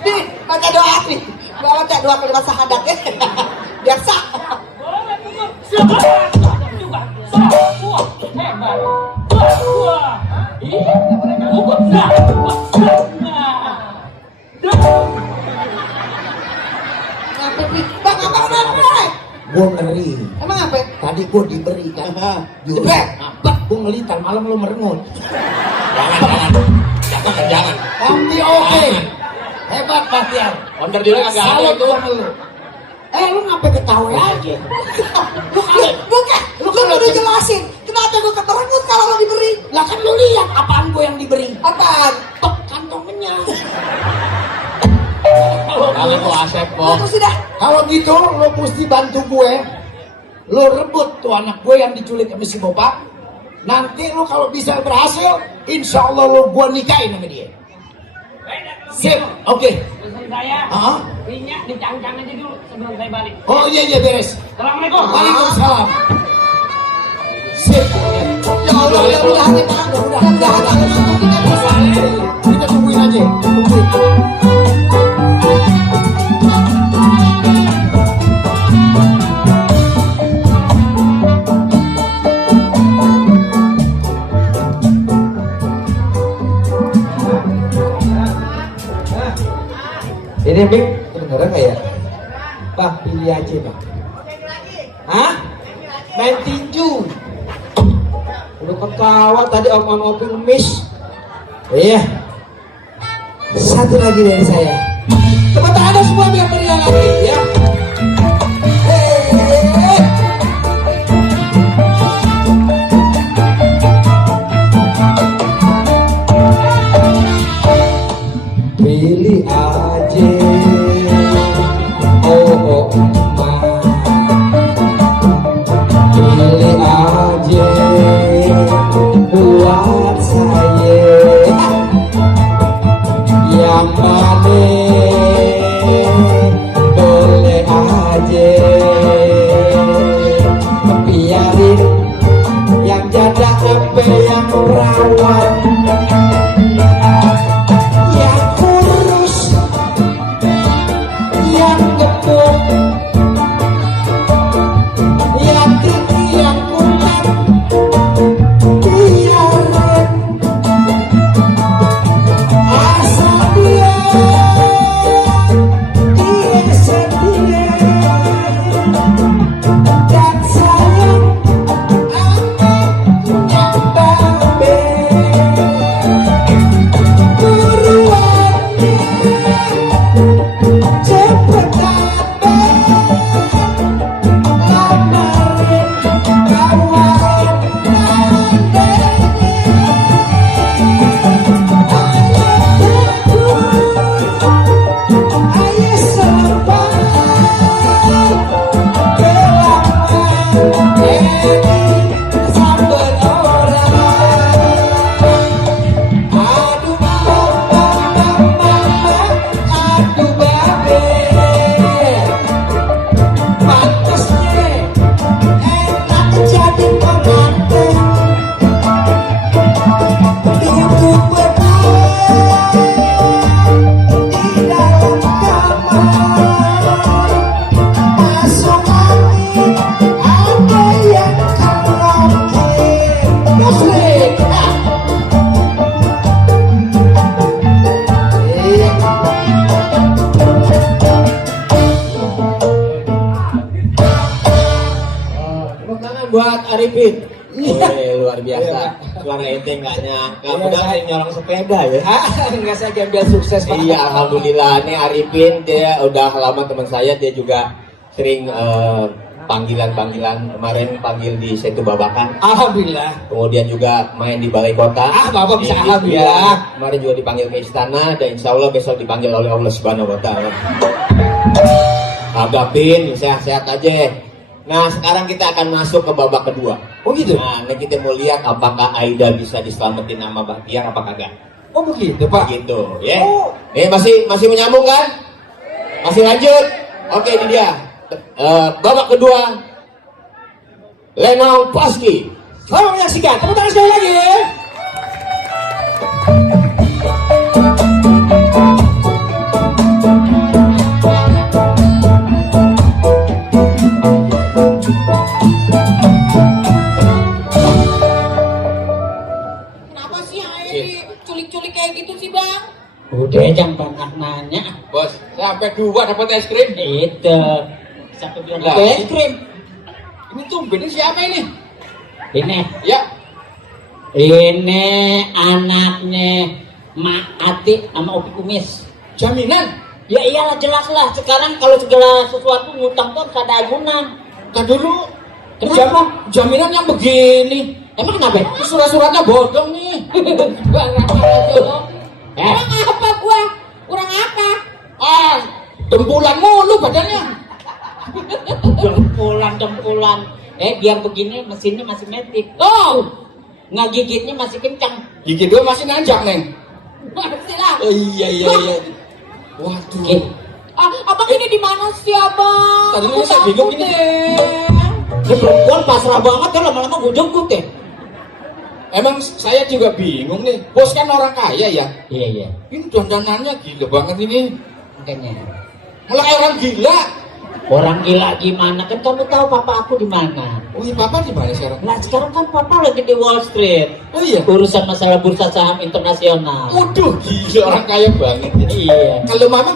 Nih, baca doa nih. Gua baca 2 kalimat syahadat ya. Biar sah. Ngapa nih? Bang, apa kenapa? Gue ngeri. Emang apa? Tadi gue diberi kan. Jebret. Gue ngelitar malam lu merengut. Jangan. Tapi oke. Hebat Bahtiar. Onder dia kagak ada Salut itu. gua sama lu. Lu ngapa ketawa aja? Bukan, lu kan udah jelasin. Kenapa gue keterengut kalau lo diberi? Lah kan lu lihat apaan gue yang diberi. Apaan? Tok kantongnya. Jangan tuh Asep kok. Itu sudah. Kalau gitu lo mesti bantu gue. Lo rebut tuh anak gue yang diculik sama si Bopak. Nanti lo kalau bisa berhasil, insya Allah lo gue nikahin sama dia. Sip, oke. Pesan saya, Hah? minyak dicangcang aja dulu sebelum saya balik. Oh iya beres. Assalamualaikum. Waalaikumsalam. Sip. Ya Allah, ya mudah-mudahan bang. Mudah-mudahan kita bisa. Kita tungguin aja. Tungguin. Ini Bing, kedengeran nggak ya? Bang, pilih aja bang. Hah? Main tinju. Udah ketawa tadi om Opi ngemis. Iya. Satu lagi dari saya. Tepuk tangan semua biar meriah lagi ya. Hey. Pilih aja. Oh emak. Pilih aja buat saya yang mana boleh aja biarin yang janda apa yang rawat yang kurus yang gemuk yang tinggi yang kuat biarin asal dia sedia dan sayang anaknya babe buruannya cepet lamarin kawan ayo sempat kelamaan ini sambil orang aduh mama aduh babe pantasnya enak jadi pengantin duduk berdua di dalam kamar masuk angin ada yang kerokin musik Tepuk tangan buat Arifin. Luar biasa. Suara ente nggak nyangka. Udah sering nyolong sepeda ya. Enggak saya gembel sukses pak. Iya, alhamdulillah. Nih Arifin dia udah lama teman saya. Dia juga sering panggilan-panggilan. Kemarin panggil di Setu Babakan. Alhamdulillah. Kemudian juga main di Balai Kota. Bapak bisa Iya, alhamdulillah. Kemarin juga dipanggil ke istana dan insya Allah besok dipanggil oleh Allah Subhanahu Wa Taala. Agapin, sehat-sehat aja. Nah, sekarang kita akan masuk ke babak kedua. Oh gitu? Nah, ini kita mau lihat apakah Aida bisa diselamatin sama Bahtiar apa kagak. Oh begitu Pak? Gitu, ya. Oh. Masih menyambung kan? Masih lanjut? Oke, ini dia. Babak kedua. Lenong Paski. Selamat menyaksikan, tepuk tangan sekali lagi. Kenapa sih Aidi culik-culik kayak gitu sih bang? Udah jangan banyak nanya. Bos, sampai 2 dapat es krim. Itu sampai bilang Lah, es krim. Ini tumben ini siapa ini? Ini Ya, ini anaknya Mak Ati sama Opi Kumis. jaminan. Ya iyalah jelas lah. Sekarang kalau segala sesuatu ngutang tuh harus ada guna. Tadi dulu. Kenapa? Jaminan yang begini. Emang kenapa? Surat-suratnya bodong nih. Kurang apa gua? Kurang apa? Ah, dempulan mulu badannya. Dempulan. Biar begini mesinnya masih metik. Oh, Ngegigitnya masih kencang. gigi dua masih nanjak, Neng. Masih lah. Oh, iya. Waduh. Oke. Abang ini di mana sih abang? Tadi Aku saya bingung takut ini. deh. Ini perempuan pasrah banget kan lama-lama gue jemput deh. Emang saya juga bingung nih. Bos kan orang kaya ya. Iya. Ini dandanannya gila banget ini. Makanya. Malah kayak orang gila. Orang gila gimana? Kan kamu tahu papa aku di mana? Oh iya, papa di mana sekarang? Nah sekarang kan papa lagi di Wall Street. Oh iya. Urusan masalah bursa saham internasional. Waduh, gila orang kaya banget. Iya. Kalau mama?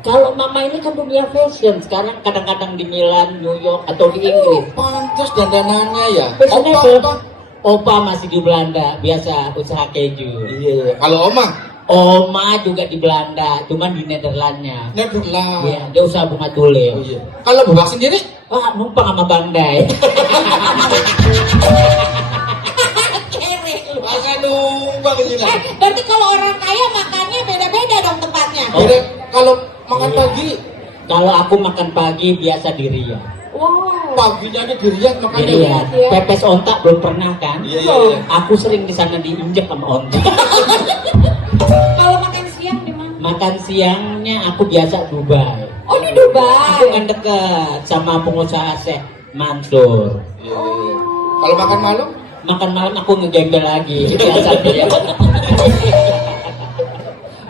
Kalau mama ini kan dunia fashion. Sekarang kadang-kadang di Milan, New York, atau di Inggris. Pantes dandanannya ya. Fashionable. Opa. Opa masih di Belanda, biasa usaha keju. Iya. Kalau oma? Oma juga di Belanda, cuman di Nederlandnya. Nederland. Iya, dia usaha bunga tulip. Oh iya. Kalau bapak sendiri? Wah, numpang sama Bang Dai. Masa numpang gila. Berarti kalau orang kaya makannya beda-beda dong tempatnya. Beda kalau makan pagi, Kalau aku makan pagi biasa di Ria. Wow. paginya aja dirian Di makannya. Ria. ya. Pepes ontak belum pernah kan? Iya. Aku sering di sana diinjek sama ontak. Kalau makan siang di mana? Makan siangnya aku biasa Dubai. Oh di Dubai. Aku kan dekat sama pengusaha Syekh Mansur. Iya. Kalau makan malam? Makan malam aku ngegembel lagi. Biasa dia.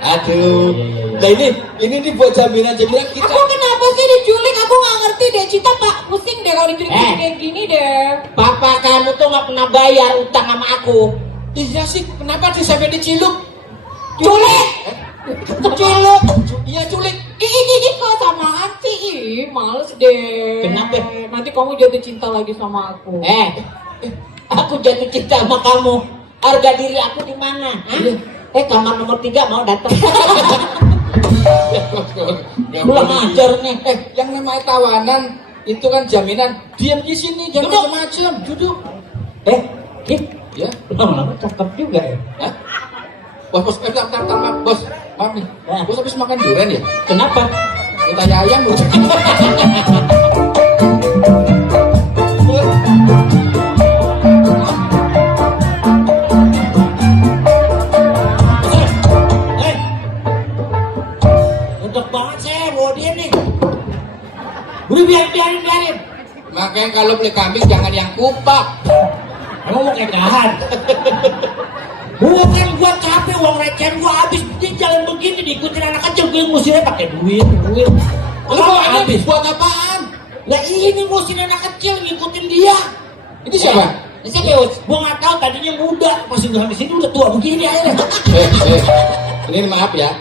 Aduh. Nah ini nih buat jaminan kita. Aku kenapa sih diculik? Aku nggak ngerti deh. Cita pak pusing deh kalau diculik kayak gini deh. Papa kamu tuh nggak pernah bayar utang sama aku. Iya sih, kenapa dia sampai diciluk? Culik. Ciluk. Iya culik. Ih kok samaan sih? Ih males deh. Kenapa? Nanti kamu jatuh cinta lagi sama aku. Aku jatuh cinta sama kamu. Harga diri aku di mana? Hah? Kamar nomor 3 mau datang. Belum ajar nih. Yang namanya tawanan itu kan jaminan. Diam di sini, jangan Duduk. macam-macam. Duduk. Ya. Lama-lama cakep juga ya. Hah? Bos, bentar, bos. Maaf nih. Bos habis makan durian ya? Kenapa? Kita ayam bos. Untuk banget saya bawa dia nih. Udah biarin. Makanya kalau beli kambing jangan yang kupak. Emang mau kegahan? Bukan gua capek, uang recehan gua habis. Dia jalan begini diikutin anak kecil, gue ngusirnya pakai duit. Lu Kalau habis, buat apaan? lah ini ngusir anak kecil ngikutin dia. Ini siapa? Serius, gua nggak tahu tadinya muda, pas udah di sini udah tua begini aja. Ini maaf ya.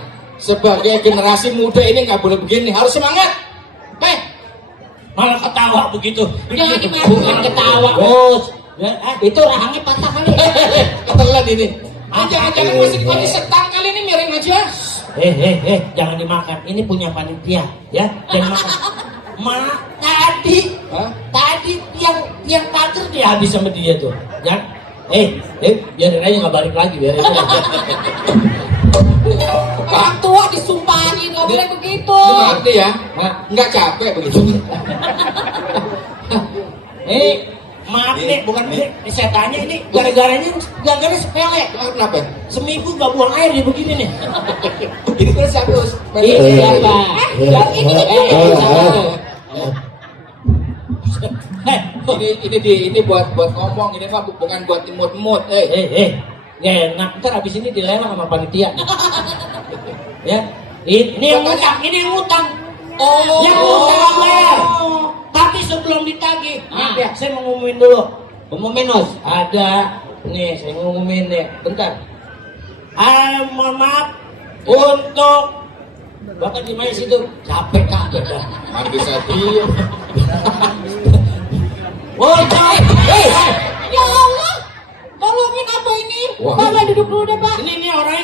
Sebagai generasi muda ini nggak boleh begini, harus semangat. Malah ketawa begitu. Jangan dimarahin. Bukan ketawa, bos. Itu rahangnya patah kali. Ketelan ini. Jangan-jangan masih setang kali ini miring aja. Jangan dimakan. Ini punya panitia, ya. Jangan makan. Tadi yang pagar dia habis sama dia tuh. Ya. Biarin aja nggak balik lagi, biarin aja. Orang tua disumpahin nggak boleh begitu. Ini maaf nih ya, nggak capek begitu. Maaf nih, bukan nih, saya tanya ini gara-garanya sepele. Kenapa? Seminggu gak buang air dia begini nih. Ini terus siapa? Ini siapa? Yang ini Ini buat ngomong, ini mah bukan buat imut-imut. Gak enak, ntar abis ini dilelang sama panitia. Ya, ini yang utang, Oh. yang utang bayar. Tapi sebelum ditagih, maaf ya, saya mau ngumumin dulu. Umumin Nos. Ada, nih saya ngumumin nih, bentar. Mohon maaf untuk Bapak di mana situ? Capek kak. Mandi satu. Untuk, Ya Allah, tolongin apa ini? Wah. Bapak duduk dulu deh Pak. ini orangnya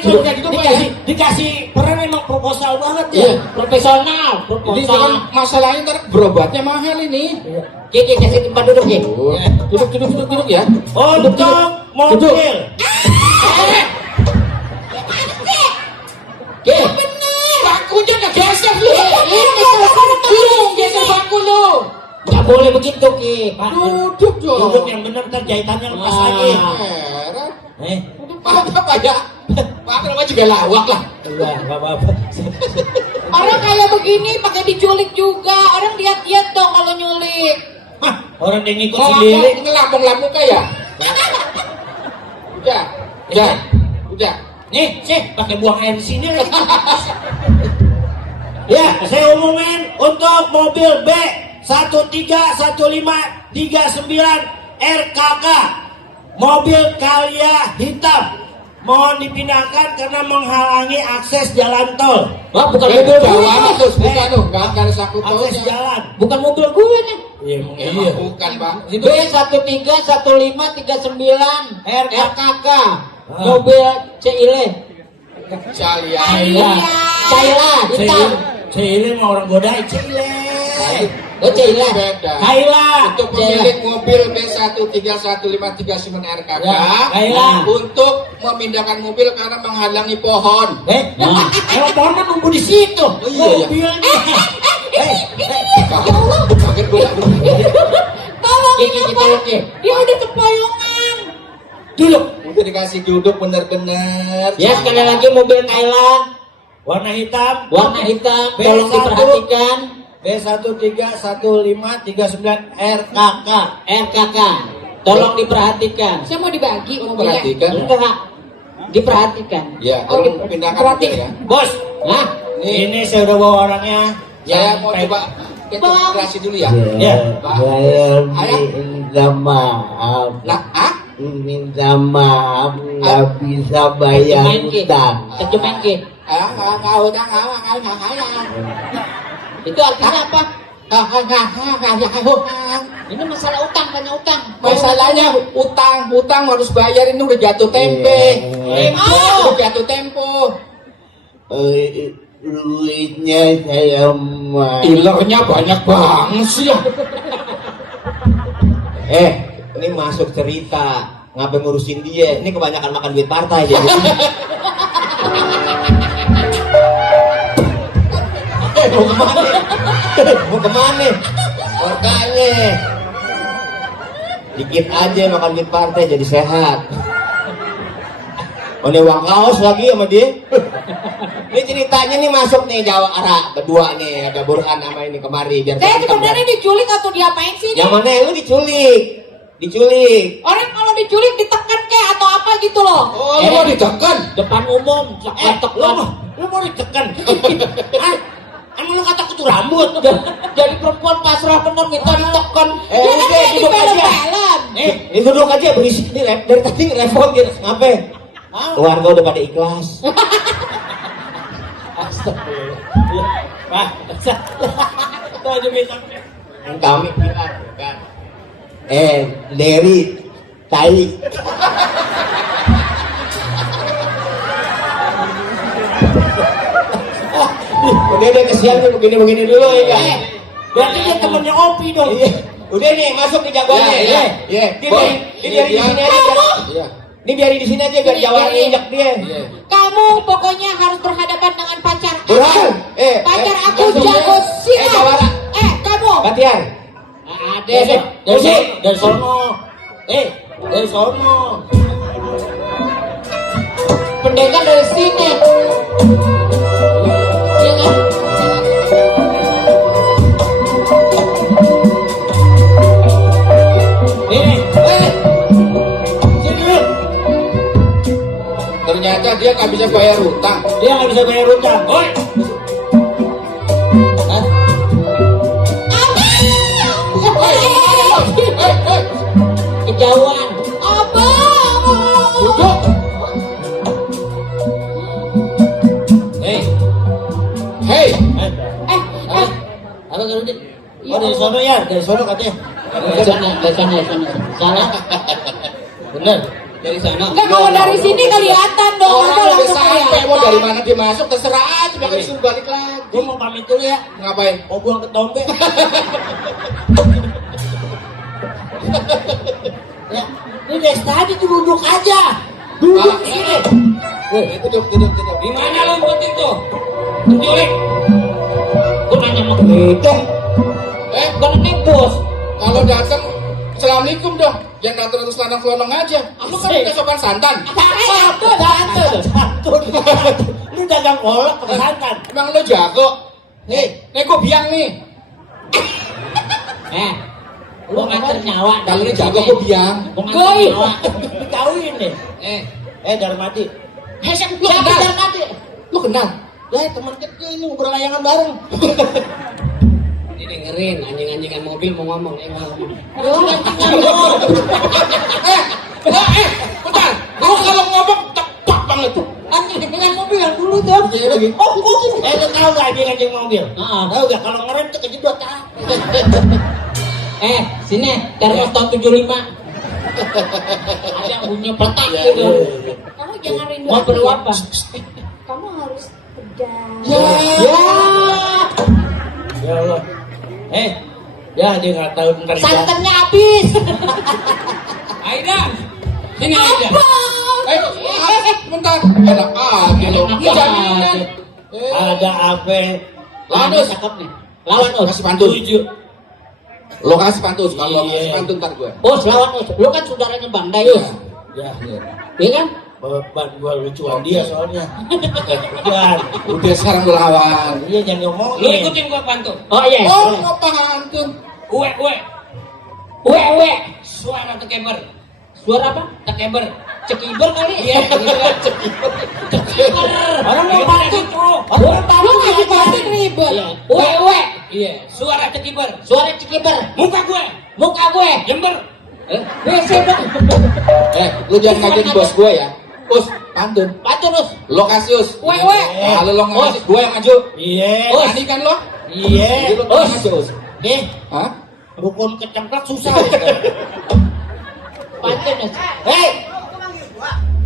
dikasih peran emang proposal banget ya. Iya. Profesional, Jadi kan masalahnya ntar berobatnya mahal ini. Jadi kasih tempat duduk ya. Duduk ya. Untuk mobil. Bakunya kegeser lu. Lu geser baku lu. Gak boleh begitu Ki. Pak, Duduk dong. duduk yang benar ntar jahitannya lepas lagi. Heran. Apa ya? Pak namanya juga lawak lah. Enggak apa-apa. Orang kayak begini pakai diculik juga. Orang lihat-lihat dong kalau nyulik. Hah, orang yang ngikut Kok sendiri. ngelambung-lambung kayak? Udah. Nih, pakai buang air di sini lagi. Ya, saya umumin untuk mobil B 131539 RKK, mobil Kalia hitam, mohon dipindahkan karena menghalangi akses jalan tol. Wah, bukan mobil gue. Terus bukan tuh, enggak ada sakut Akses jalan. Bukan mobil gue nih. Iya. Bukan, Pak. B1339 RKK Ah. mobil Cile. Calia. Caila hitam. Cile mau orang godai Cile. Oh Cila. Beda. Kaila. Untuk pemilik mobil B131539 RKK Ya, Kaila. untuk memindahkan mobil karena menghalangi pohon. Emang pohon kan nunggu di situ. iya, iya. Mobilnya. Kaget gue. Tolongin Kiki, apa? tolong, Ki. Dia udah kepoyongan. Duduk. Udah dikasih duduk bener-bener. Ya sekali lagi mobil Kaila Warna hitam. warna hitam, B1. tolong diperhatikan. B131539 RKK. RKK, tolong diperhatikan. Saya mau dibagi mobilnya. Perhatikan. Enggak, diperhatikan. Ya, Oh, tolong pindahkan mobil ya. Bos, Nah, ini saya udah bawa orangnya. Saya mau Sampai- coba integrasi dulu ya. Ya. Ayah. minta maaf, Nah, nggak bisa bayar terjemahin Ki. utang. Terjemahin Ki. Itu artinya apa? Ini masalah utang, banyak utang. Masalahnya utang harus bayar, ini udah jatuh tempe. Udah jatuh tempo. Duitnya saya mau. Ilernya banyak banget sih ya. Ini masuk cerita. Ngapain ngurusin dia? Ini kebanyakan makan duit partai dia. Mau kemana? Mau kemana? Makanya dikit aja makan duit partai jadi sehat. Oh, ini uang kaos lagi sama dia. Ini ceritanya nih masuk nih Jawa Ara berdua nih, ada Burhan sama ini kemari biar Saya berantem, sebenarnya diculik atau diapain sih? Yang mana lu diculik? Diculik. Orang kalau diculik ditekan kayak atau apa gitu loh. Oh, lu mau ditekan? Depan umum, Lu mau ditekan? Hah? Emang lu kata kutu rambut? jadi perempuan pasrah bener minta ditekan. Dia kan Udah kayak duduk aja. dipelem-pelem. Ini duduk aja berisik nih, dari tadi repot gitu. Ngapain? Keluarga udah pada ikhlas. Astagfirullah. Pak, itu aja minta. Kami bilang kan. Dari tai. Udah kesian nih begini-begini dulu ya. Berarti dia temennya Opi dong. Iya. Udah nih masuk nih jagoannya Ya, ya. ya. Dia biarin di sini aja. Iya. Ini biarin di sini aja biar jawabannya injak dia. Iya. Kamu pokoknya harus berhadapan dengan pacar aku. Burhan, Pacar aku langsung jago ya. silat. Jawara. Kamu. Batiar. ada. Dari sono. Dari sono. Pendekar dari sini. Iya kan? Sini. Ternyata dia nggak bisa bayar hutang. Dia nggak bisa bayar utang. Oi. Kejauhan. Duduk. Hei. Apa kalau dia? Oh dari sono ya, dari sono katanya. Dari sana. Salah. Bener. Dari sana. Enggak, kalau dari sini kelihatan dong. Orang Masa udah langsung sampai kelihatan. mau dari mana dia masuk terserah aja, makanya suruh balik lagi. Gue mau pamit dulu ya. Ngapain? Mau buang ke dombe. Ya, ini dari tadi tuh duduk aja. Duduk di sini. Duduk. Di mana lo umpetin tuh? Penculik. Gue nanya sama kita. Bukan nebus. Kalau datang, assalamualaikum dong. Jangan datang terus selonong aja. Lu kan punya sopan santan. Santun. Lu dagang kolak pakai santan. Emang lo jago? Nih gue biang nih. Lu nganter nyawa. Kalau ini jago gue biang. Gue nganter nyawa. Dikawin nih. Darmadi. Lu kenal? Darmadi. Lu kenal? Ya teman kecil ini berlayangan bareng. Ini dengerin anjing-anjingan mobil mau ngomong. Bentar. Lu kalau ngomong tepat banget tuh. Anjing mobil yang dulu tuh. Lu tahu gak anjing mobil? Tahu gak kalau ngerem tuh kejedot ah. Sini, termos tahun 75. Ada yang bunyi petak gitu. Kamu jangan rindu. Mau perlu apa? Kamu harus tegas. Ya Allah. Ya dia nggak tahu tentang Santannya habis. Aida. Sini Aida. Bentar. Enak aja lo. Jaminan. ada apa? Lawan Cakep nih. Lawan Us. kasih pantun. Lo kasih pantun. Kalau Iya. kasih pantun ntar gue. Us, lawan Us. Lu kan saudaranya Bandai. Ya, Iya kan? beban gua lucuan dia soalnya. Bukan. Udah sekarang lo lawan. Iya jangan ngomong. Lu ikutin gua pantun. Oh iya. Oh, nggak pantun. Uwe. Uwe. Suara tekeber. Suara apa? Tekeber. Cekiber kali. Iya, gitu kan. Orang mau pantun. Orang Lu pantun ngasih aja. pantun ribet. Iya. Uwe. Iya, suara tekeber. Suara cekiber. Muka gue. Muka gue. Jember. WC bang. Lu jangan ngajakin bos gue ya. Us, pantun. Pantun Us. Lo kasih us. Uwe. Kalau lo nggak ngasih, gue yang maju. Iya. Berani kan lo? Iya. Jadi lo Us. ngasih us. Nih, Hah? rukun kecemplak susah. Pantun Us.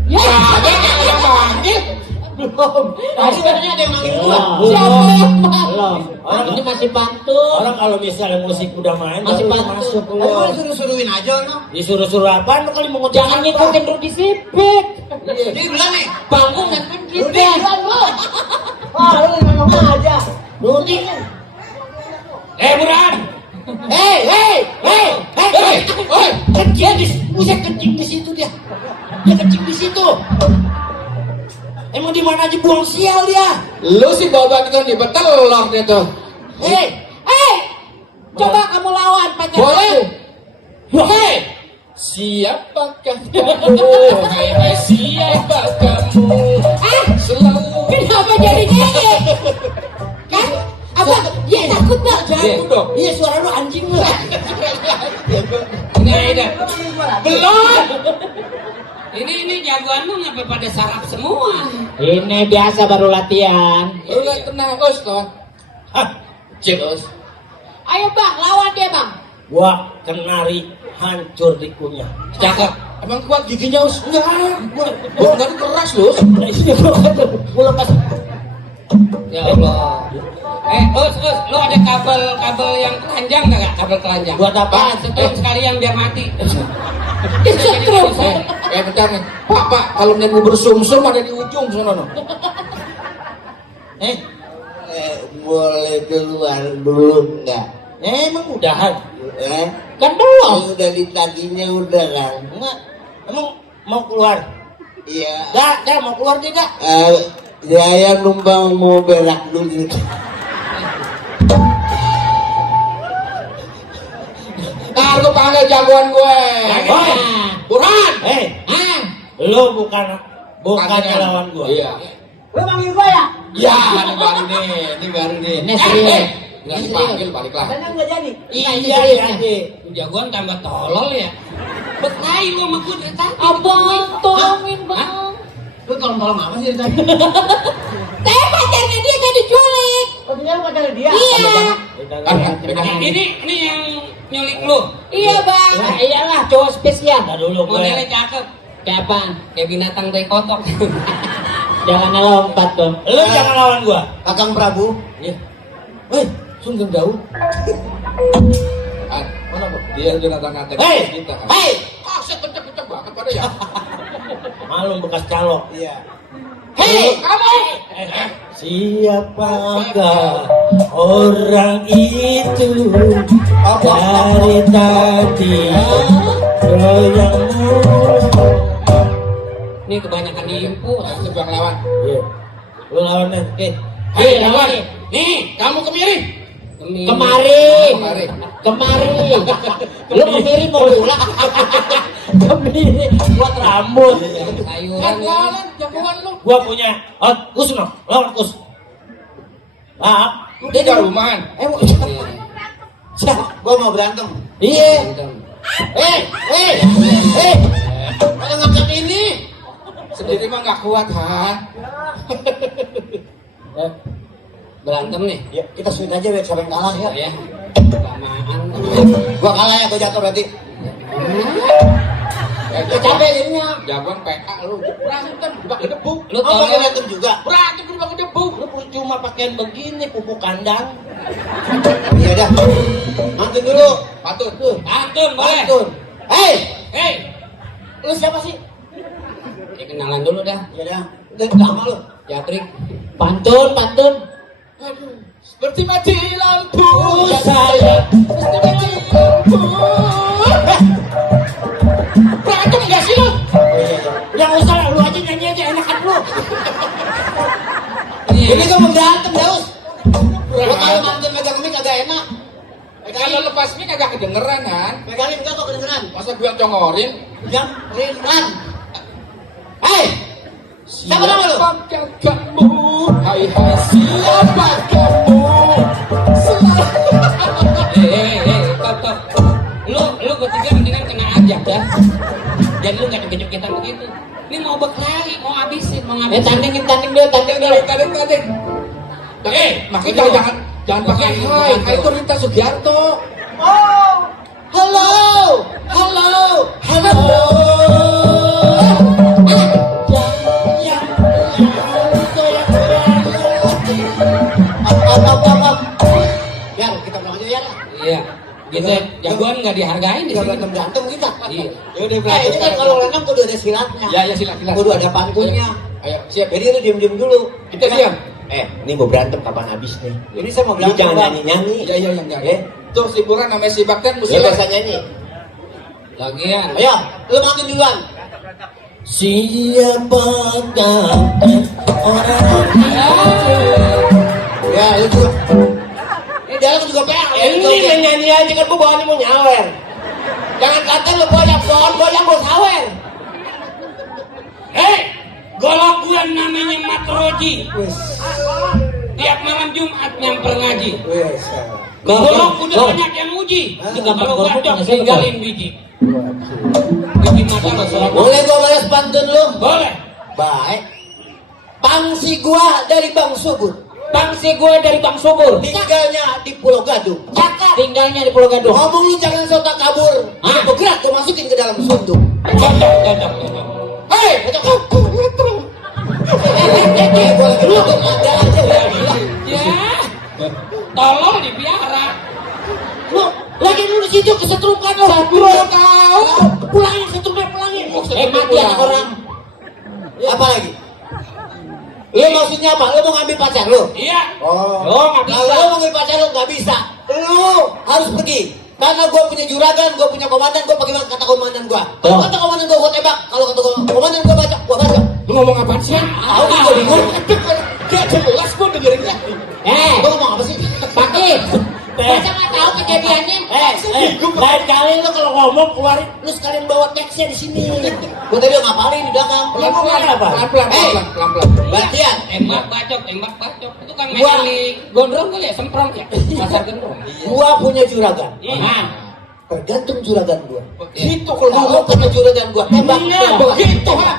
Ya. Ada yang manggil. Belum. Sebenarnya ada yang manggil gua. Siapa yang mau? Belum. Ini masih pantun. Orang kalau misalnya musik udah main Masih baru pantun. masuk Lu keluar. suruh-suruhin aja lo. Disuruh-suruh apaan lu kali mau ngecek Jangan apa? ngikutin Rudi Sipit. Ini duluan nih. Panggung ngikutin kita. Lu ngomong aja. Rudi. Burhan. Kencing di, bisa kencing di situ dia. Dia kencing di situ. Emang di mana aja buang sial dia? Lu sih bawa kita di betelok dia tuh. Coba kamu lawan pacar Boleh. aku. Hei, siapakah kamu? Hai, siapa kamu? Selalu. Kenapa jadi gini? Kan? Apa? Dia takut gak? Takut dong. Iya suara lu anjing lu. Ini Aida. Belum. Ini jagoan lu ngapa pada sarap semua? Ini biasa baru latihan. Lu lihat tenang, us toh. Cek us. Ayo bang, lawan dia bang. Gua kenari hancur di kunyah. Cakep. Emang kuat giginya us? Enggak. Gua enggak keras lu. Gua lepas. Ya Allah. Us, lu ada kabel yang telanjang nggak? Kabel telanjang. Buat apaan? Setrum sekalian biar mati. Disetrum. Bentar nih. Pak, kalau mau bersumsum ada di ujung sana no. Boleh keluar dulu enggak? Emang udahan? Kan belum. Udah ditaginya udah kan. Enggak. Emang mau keluar? Iya. Gak, mau keluar juga. Saya numpang mau berak dulu. Ntar lu panggil jagoan gue. Hoi. Burhan. Lo bukan lawan gua. Iya. Lu manggil gua ya? Ya, ini baru nih. Ini serius. Nggak dipanggil, balik lah. Dan nggak jadi. Iya. Jagoan tambah tolol ya. Berkelahi lu sama gue dari tadi. Abang, tolongin bang. Lu tolong apa sih dari tadi? Saya pacarnya dia saya diculik. Oh, dia pacarnya dia? Iya. Ini yang nyulik lu. Iya bang. Nah, iyalah cowok spesial. Nah dulu Modelnya gue. cakep. Kayak apaan? Kayak binatang tai kotok. Jangan lompat dong. Lu jangan lawan gua. Kakang Prabu. Iya. Woi, sungguh jauh. Mana bu? Dia udah ngata-ngatain kita. Hei. Saya kenceng-kenceng banget pada ya. Malu bekas calok. Iya. Hei, kamu. Siapakah orang itu dari tadi goyangmu? Ini kebanyakan diimpus. Sebang lawan. Iya. Lu lawan deh. Oke. Hei, lawan. Nih, kamu kemiri. Kemari. Lu kemiri mau pulang. Kemiri buat rambut. Sayuran. Jagoan lu. Gua punya. Oh, Kus no. Lawan Kus. Lu tiga rumahan. Siapa? Gua mau berantem. Iya. Pada ngangkat ini. Sendiri mah nggak kuat, Han. Berantem nih. Ya, kita suit aja biar siapa yang kalah ya. Ya. Kelamaan. Gua kalah ya, gua jatuh berarti. Capek jadinya. Jagoan PA lu. Berantem pakai debu. Lu Oh, pakai tolong. berantem juga. Berantem pakai debu. Lu cuma pakaian begini pupuk kandang. Iya dah. Mantun dulu. Patut. Pantun boleh. Pantun. Hei, Hei. lu siapa sih? Ya kenalan dulu dah. Iya dah. Udah lama lu. Jatrik. Pantun. Seperti mati lampu. Saya. Seperti mati lampu. Berantem nggak sih lu? Yang usah lu aja nyanyi aja enakan lu. Ini gua mau berantem, Daus. Gua kalau Berantem. mantun megang mic agak enak. Kalau lepas mic agak kedengeran, Han. Megangin enggak kok kedengeran. Masa gua congorin? Yang ringan. Hei. Siapa nama lu? Siapakah kamu? Hai siapa kamu? Stop. Lu bertiga mendingan kena ajak dah. Dan lu gak dikejut-kejutan begitu. Ini mau berkelahi, mau habisin. Tanding dulu. Tading. Makanya jangan pakai hai. Hai itu Rita Sugiarto. Halo. Up. Ya, kita pulang aja ya. Iya. Gitu jagoan gak dihargain di Kita sini. berantem kita. Iya. Ya udah berantem. Ini kan kalau renang kudu ada silatnya. Ya silat. Kudu ada pantunnya. Ayo, siap. Jadi lu diem dulu. Kita diam. Ini mau berantem kapan habis nih? Ini saya mau berantem. Jangan nyanyi-nyanyi. Iya yang jago. Tuh si Buran namanya si Bakten mesti Ya bisa nyanyi. Lagian. Ayo, lu mantun duluan. Siapakah orang Ya, lu juga. Ini dalam juga PA. ini menyanyi aja kan gua bawaannya mau nyawer. Jangan kata lu goyang gua sawer. Hei, golok gue namanya Matroji. Tiap malam Jumat nyamper ngaji. Golok udah banyak yang uji. Kalau gacok tinggalin biji. Biji mata nggak salah. Boleh gua balas pantun lu? Boleh. Baik. Pangsi gua dari Bang Subur. Pangsi gue dari Bang Subur. Tinggalnya di Pulau Gadung. Cakap. Tinggalnya di Pulau Gadung. Ngomong lu jangan sontak kabur. Hah? Bergerak gua masukin ke dalam sunduk. Cocok. Hei, gua lagi nonton ada aja udah gila. Ya. Tolong dipiara. Lu lagi lu di situ kesetrupan lu. Tahu. Pulangin kesetrupan pulangin. Mati anak orang. Apa lagi? Lu maksudnya apa? Lu mau ngambil pacar lu? Iya. Oh. Oh, nggak bisa. Kalau lu mau ngambil pacar lu nggak bisa. Lu harus pergi. Karena gue punya juragan, gue punya komandan, gue pakai kata komandan gue. Kalau kata komandan gue tembak, kalau kata komandan gue baca, gue baca. Lu ngomong apaan sih? Tahu gue bingung. Gak jelas gue dengerinnya. Gue ngomong apa sih? Pakai. Masa nggak tahu kejadiannya? Lain kali lu kalau ngomong keluarin, lu sekalian bawa teksnya di sini. Gue tadi ngapalin di belakang. Pelan-pelan apa? Pelan-pelan. Batian. Tembak bacok. Itu kan main di gondrong kali ya, semprong ya. Pasar gondrong. Gua punya juragan. Nah, Tergantung juragan gua. gitu Kalau punya juragan gua tembak. Iya, tembak. begitu ha.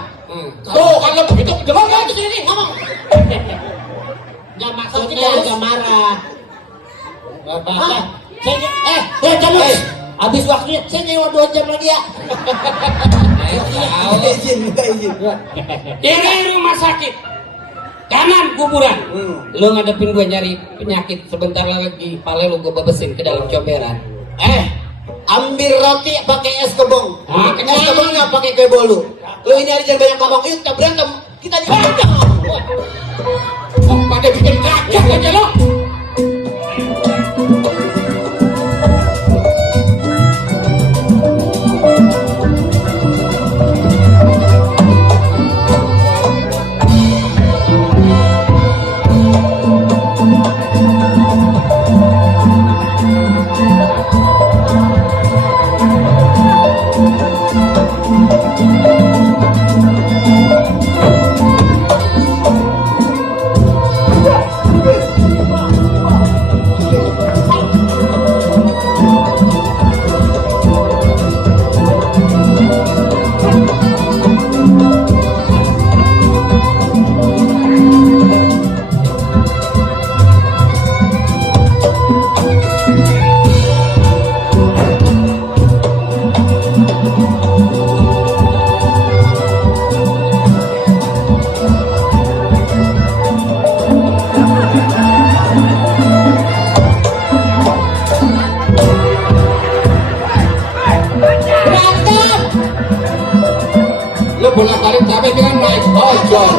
Tuh kalau begitu ngomong itu sini ngomong. Nggak maksudnya agak marah. Jangan. Habis waktunya, saya nyewa 2 jam lagi ya. Minta izin. Ini rumah sakit. Kanan kuburan. Lu ngadepin gue nyari penyakit, sebentar lagi pale lu gue bebesin ke dalam comberan. Ambil roti pakai es kebong. Ah, Es kebongnya pakai kue bolu. Lu ini hari jangan banyak ngomong. Yuk kita berantem. Kita di berantem. Oh, pada bikin kaget aja lo. Lo bolak-balik capek kan naik ojol.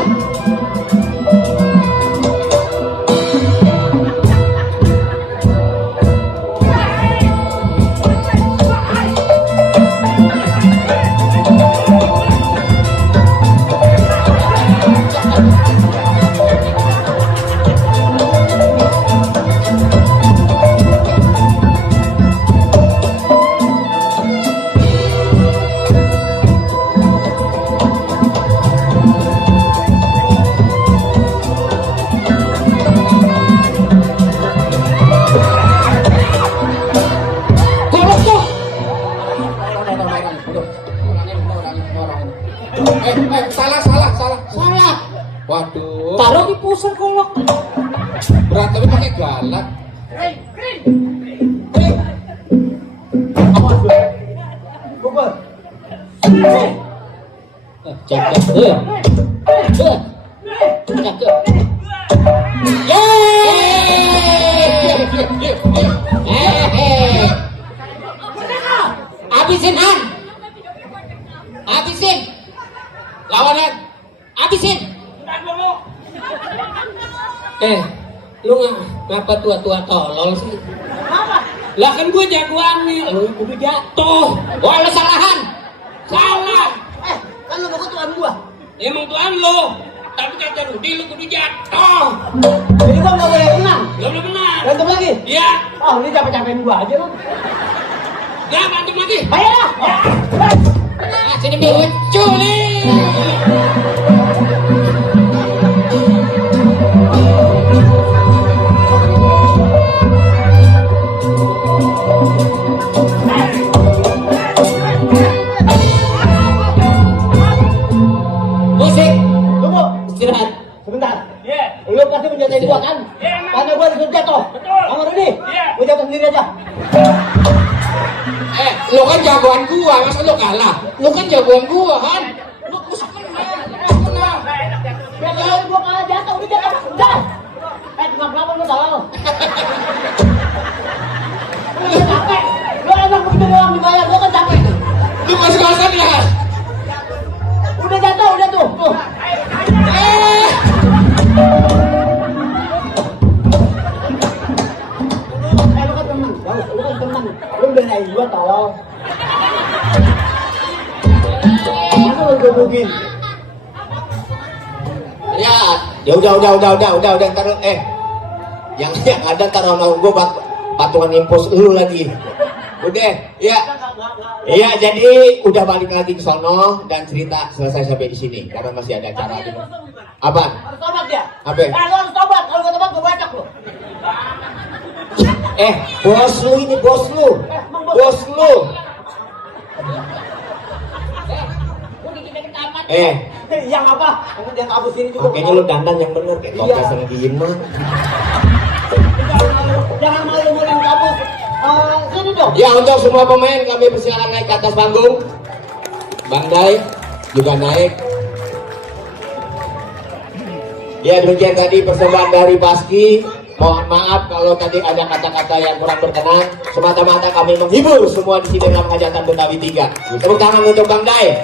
Salah. Waduh. Taruh di pusar kolok. Berantemnya pakai galak. Habisin Han. Habisin. Lawan Han. Habisin. Lu ngapa tua-tua tolol sih? Lah kan gue jagoannya, lu kudu jatuh. Wah, lu salahan. Salah. Kan lu mau tuan gua. Emang tuan lu. Tapi kata Rudi lu kudu jatuh. Jadi gua nggak boleh menang. Lu belum benar. Berantem lagi. Iya. Oh, ini capek-capekin gua aja lu. Gak berantem lagi. Ayo. Sini lucu nih. Musik. Tunggu. Istirahat. Sebentar. Lu pasti menjatuhin gua kan? Karena gua disuruh jatuh. Betul. Kamu Rudi? Gua jatuh sendiri aja. Lu kan jagoan gua, masa lu kalah? Lu kan jagoan gua, kan? Lu mesti menang. Ya kalau gua kalah jatuh, udah jatuh. Udah. Kenapa lu salah? Lu udah capek. Lu enak begitu doang dibayar, gua kan capek. Lu masih kalah ya? Udah jatuh, udah tuh. Tuh. Lu kan menang. mungkin. Ya udah ntar yang ada ntar sama gue patungan impos lu lagi. Udah, ya. Iya, jadi udah balik lagi ke sono dan cerita selesai sampai di sini karena masih ada acara. Apa? Harus tobat ya? Apa? Lu harus tobat. Kalau gak tobat gue bacok lu. Bos lu ini bos lu. Bos lu. Yang apa? Yang kabus ini juga. Kayaknya lu dandan yang bener kayak toples sama gimana. Jangan malu-maluin kabus. Sini dong. Ya, untuk semua pemain kami persilakan naik ke atas panggung. Bang Dai juga naik. Ya, demikian tadi persembahan dari Paski. Mohon maaf kalau tadi ada kata-kata yang kurang berkenan. Semata-mata kami menghibur semua di sini dalam hajatan Betawi 3. Tepuk tangan untuk Bang Dai.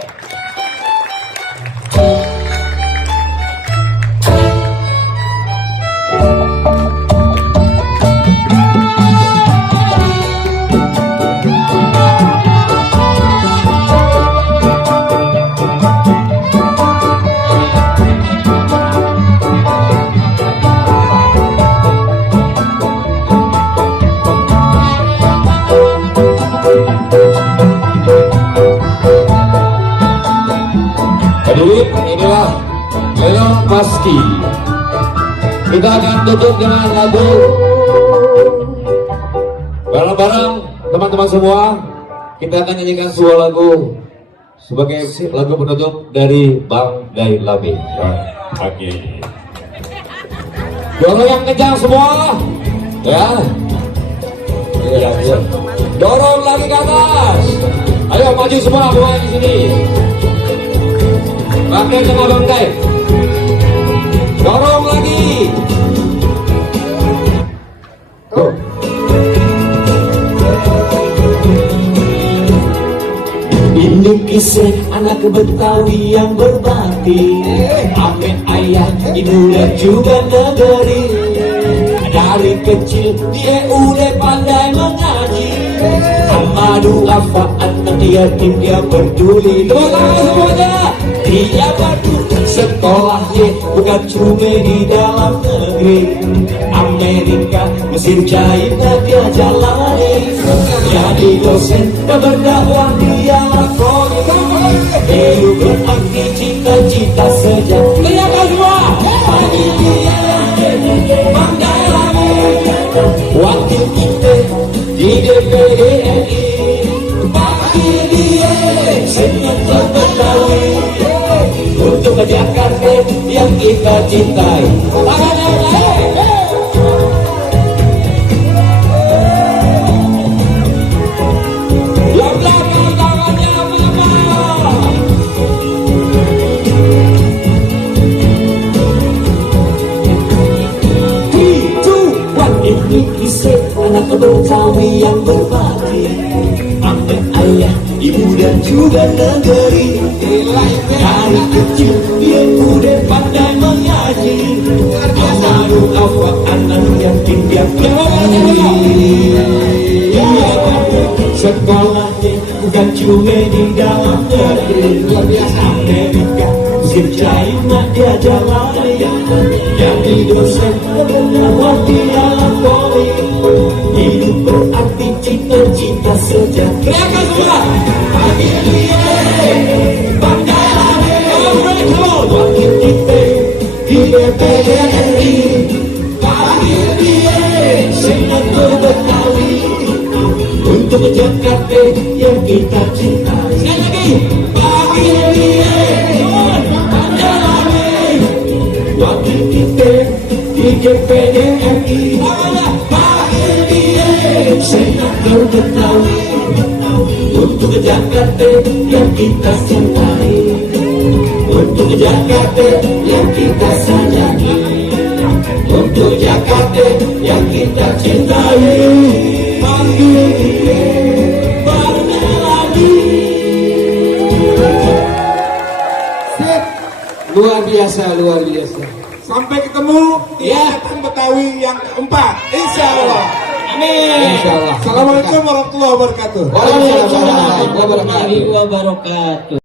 Hadirin, inilah Lelang Paski. Kita akan tutup dengan lagu bareng-bareng teman-teman semua. Kita akan nyanyikan sebuah lagu sebagai lagu penutup dari Bang Dai Labe. Oke. Dorong yang kencang semua, ya. Dorong lagi ke atas. Ayo maju semua pemain di sini. Bang Dai sama Bang Dai. Dorong lagi. Tuh. Ini kisah anak Betawi yang berbakti, ame ayah, ibu dan juga negeri. Dari kecil dia udah pandai mengaji, amadu afaan yatim dia peduli. Semuanya. Dia batu sekolahnya bukan cuma di dalam negeri, Amerika, Mesir, China dia jalani. Jadi dosen dan berdakwah dia lakoni. Hidup berarti cita-cita sejati. Teriakan semua. Pagi dia Bang Dai Labe, wakil kita di DPD RI. Pagi dia senyum Betawi untuk ke Jakarta yang kita cintai. Yang belakang tangannya melemah. Itu ini kisah anak Betawi yang berbakti, ame ayah, ibu dan juga negeri. Dari kecil dia udah pandai mengaji, amadu awak anak yatim dia peduli. Dia bangga sekolahnya bukan cuma di dalam negeri, Amerika, Mesir, China dia jalani. Jadi dosen berdakwah dia lakoni. Hidup berarti cita-cita sejati. Teriakan semua. Pagi dia Bang Dai Labe, wakil kita di DPD RI. Pagi dia senator Betawi untuk Jakarta yang kita cintai. Sekali lagi. Pagi dia Bang Dai Labe, wakil kita di DPD RI. Pagi dia senator Betawi untuk Jakarta yang kita cintai, untuk Jakarta yang kita sayangi, untuk Jakarta yang kita cintai. Panggil dia Bang Dai Labe. Luar biasa, luar biasa. Sampai ketemu di hajatan Betawi yang keempat, insya Allah. Amin. Assalamualaikum warahmatullahi wabarakatuh. Waalaikumsalam warahmatullahi wabarakatuh.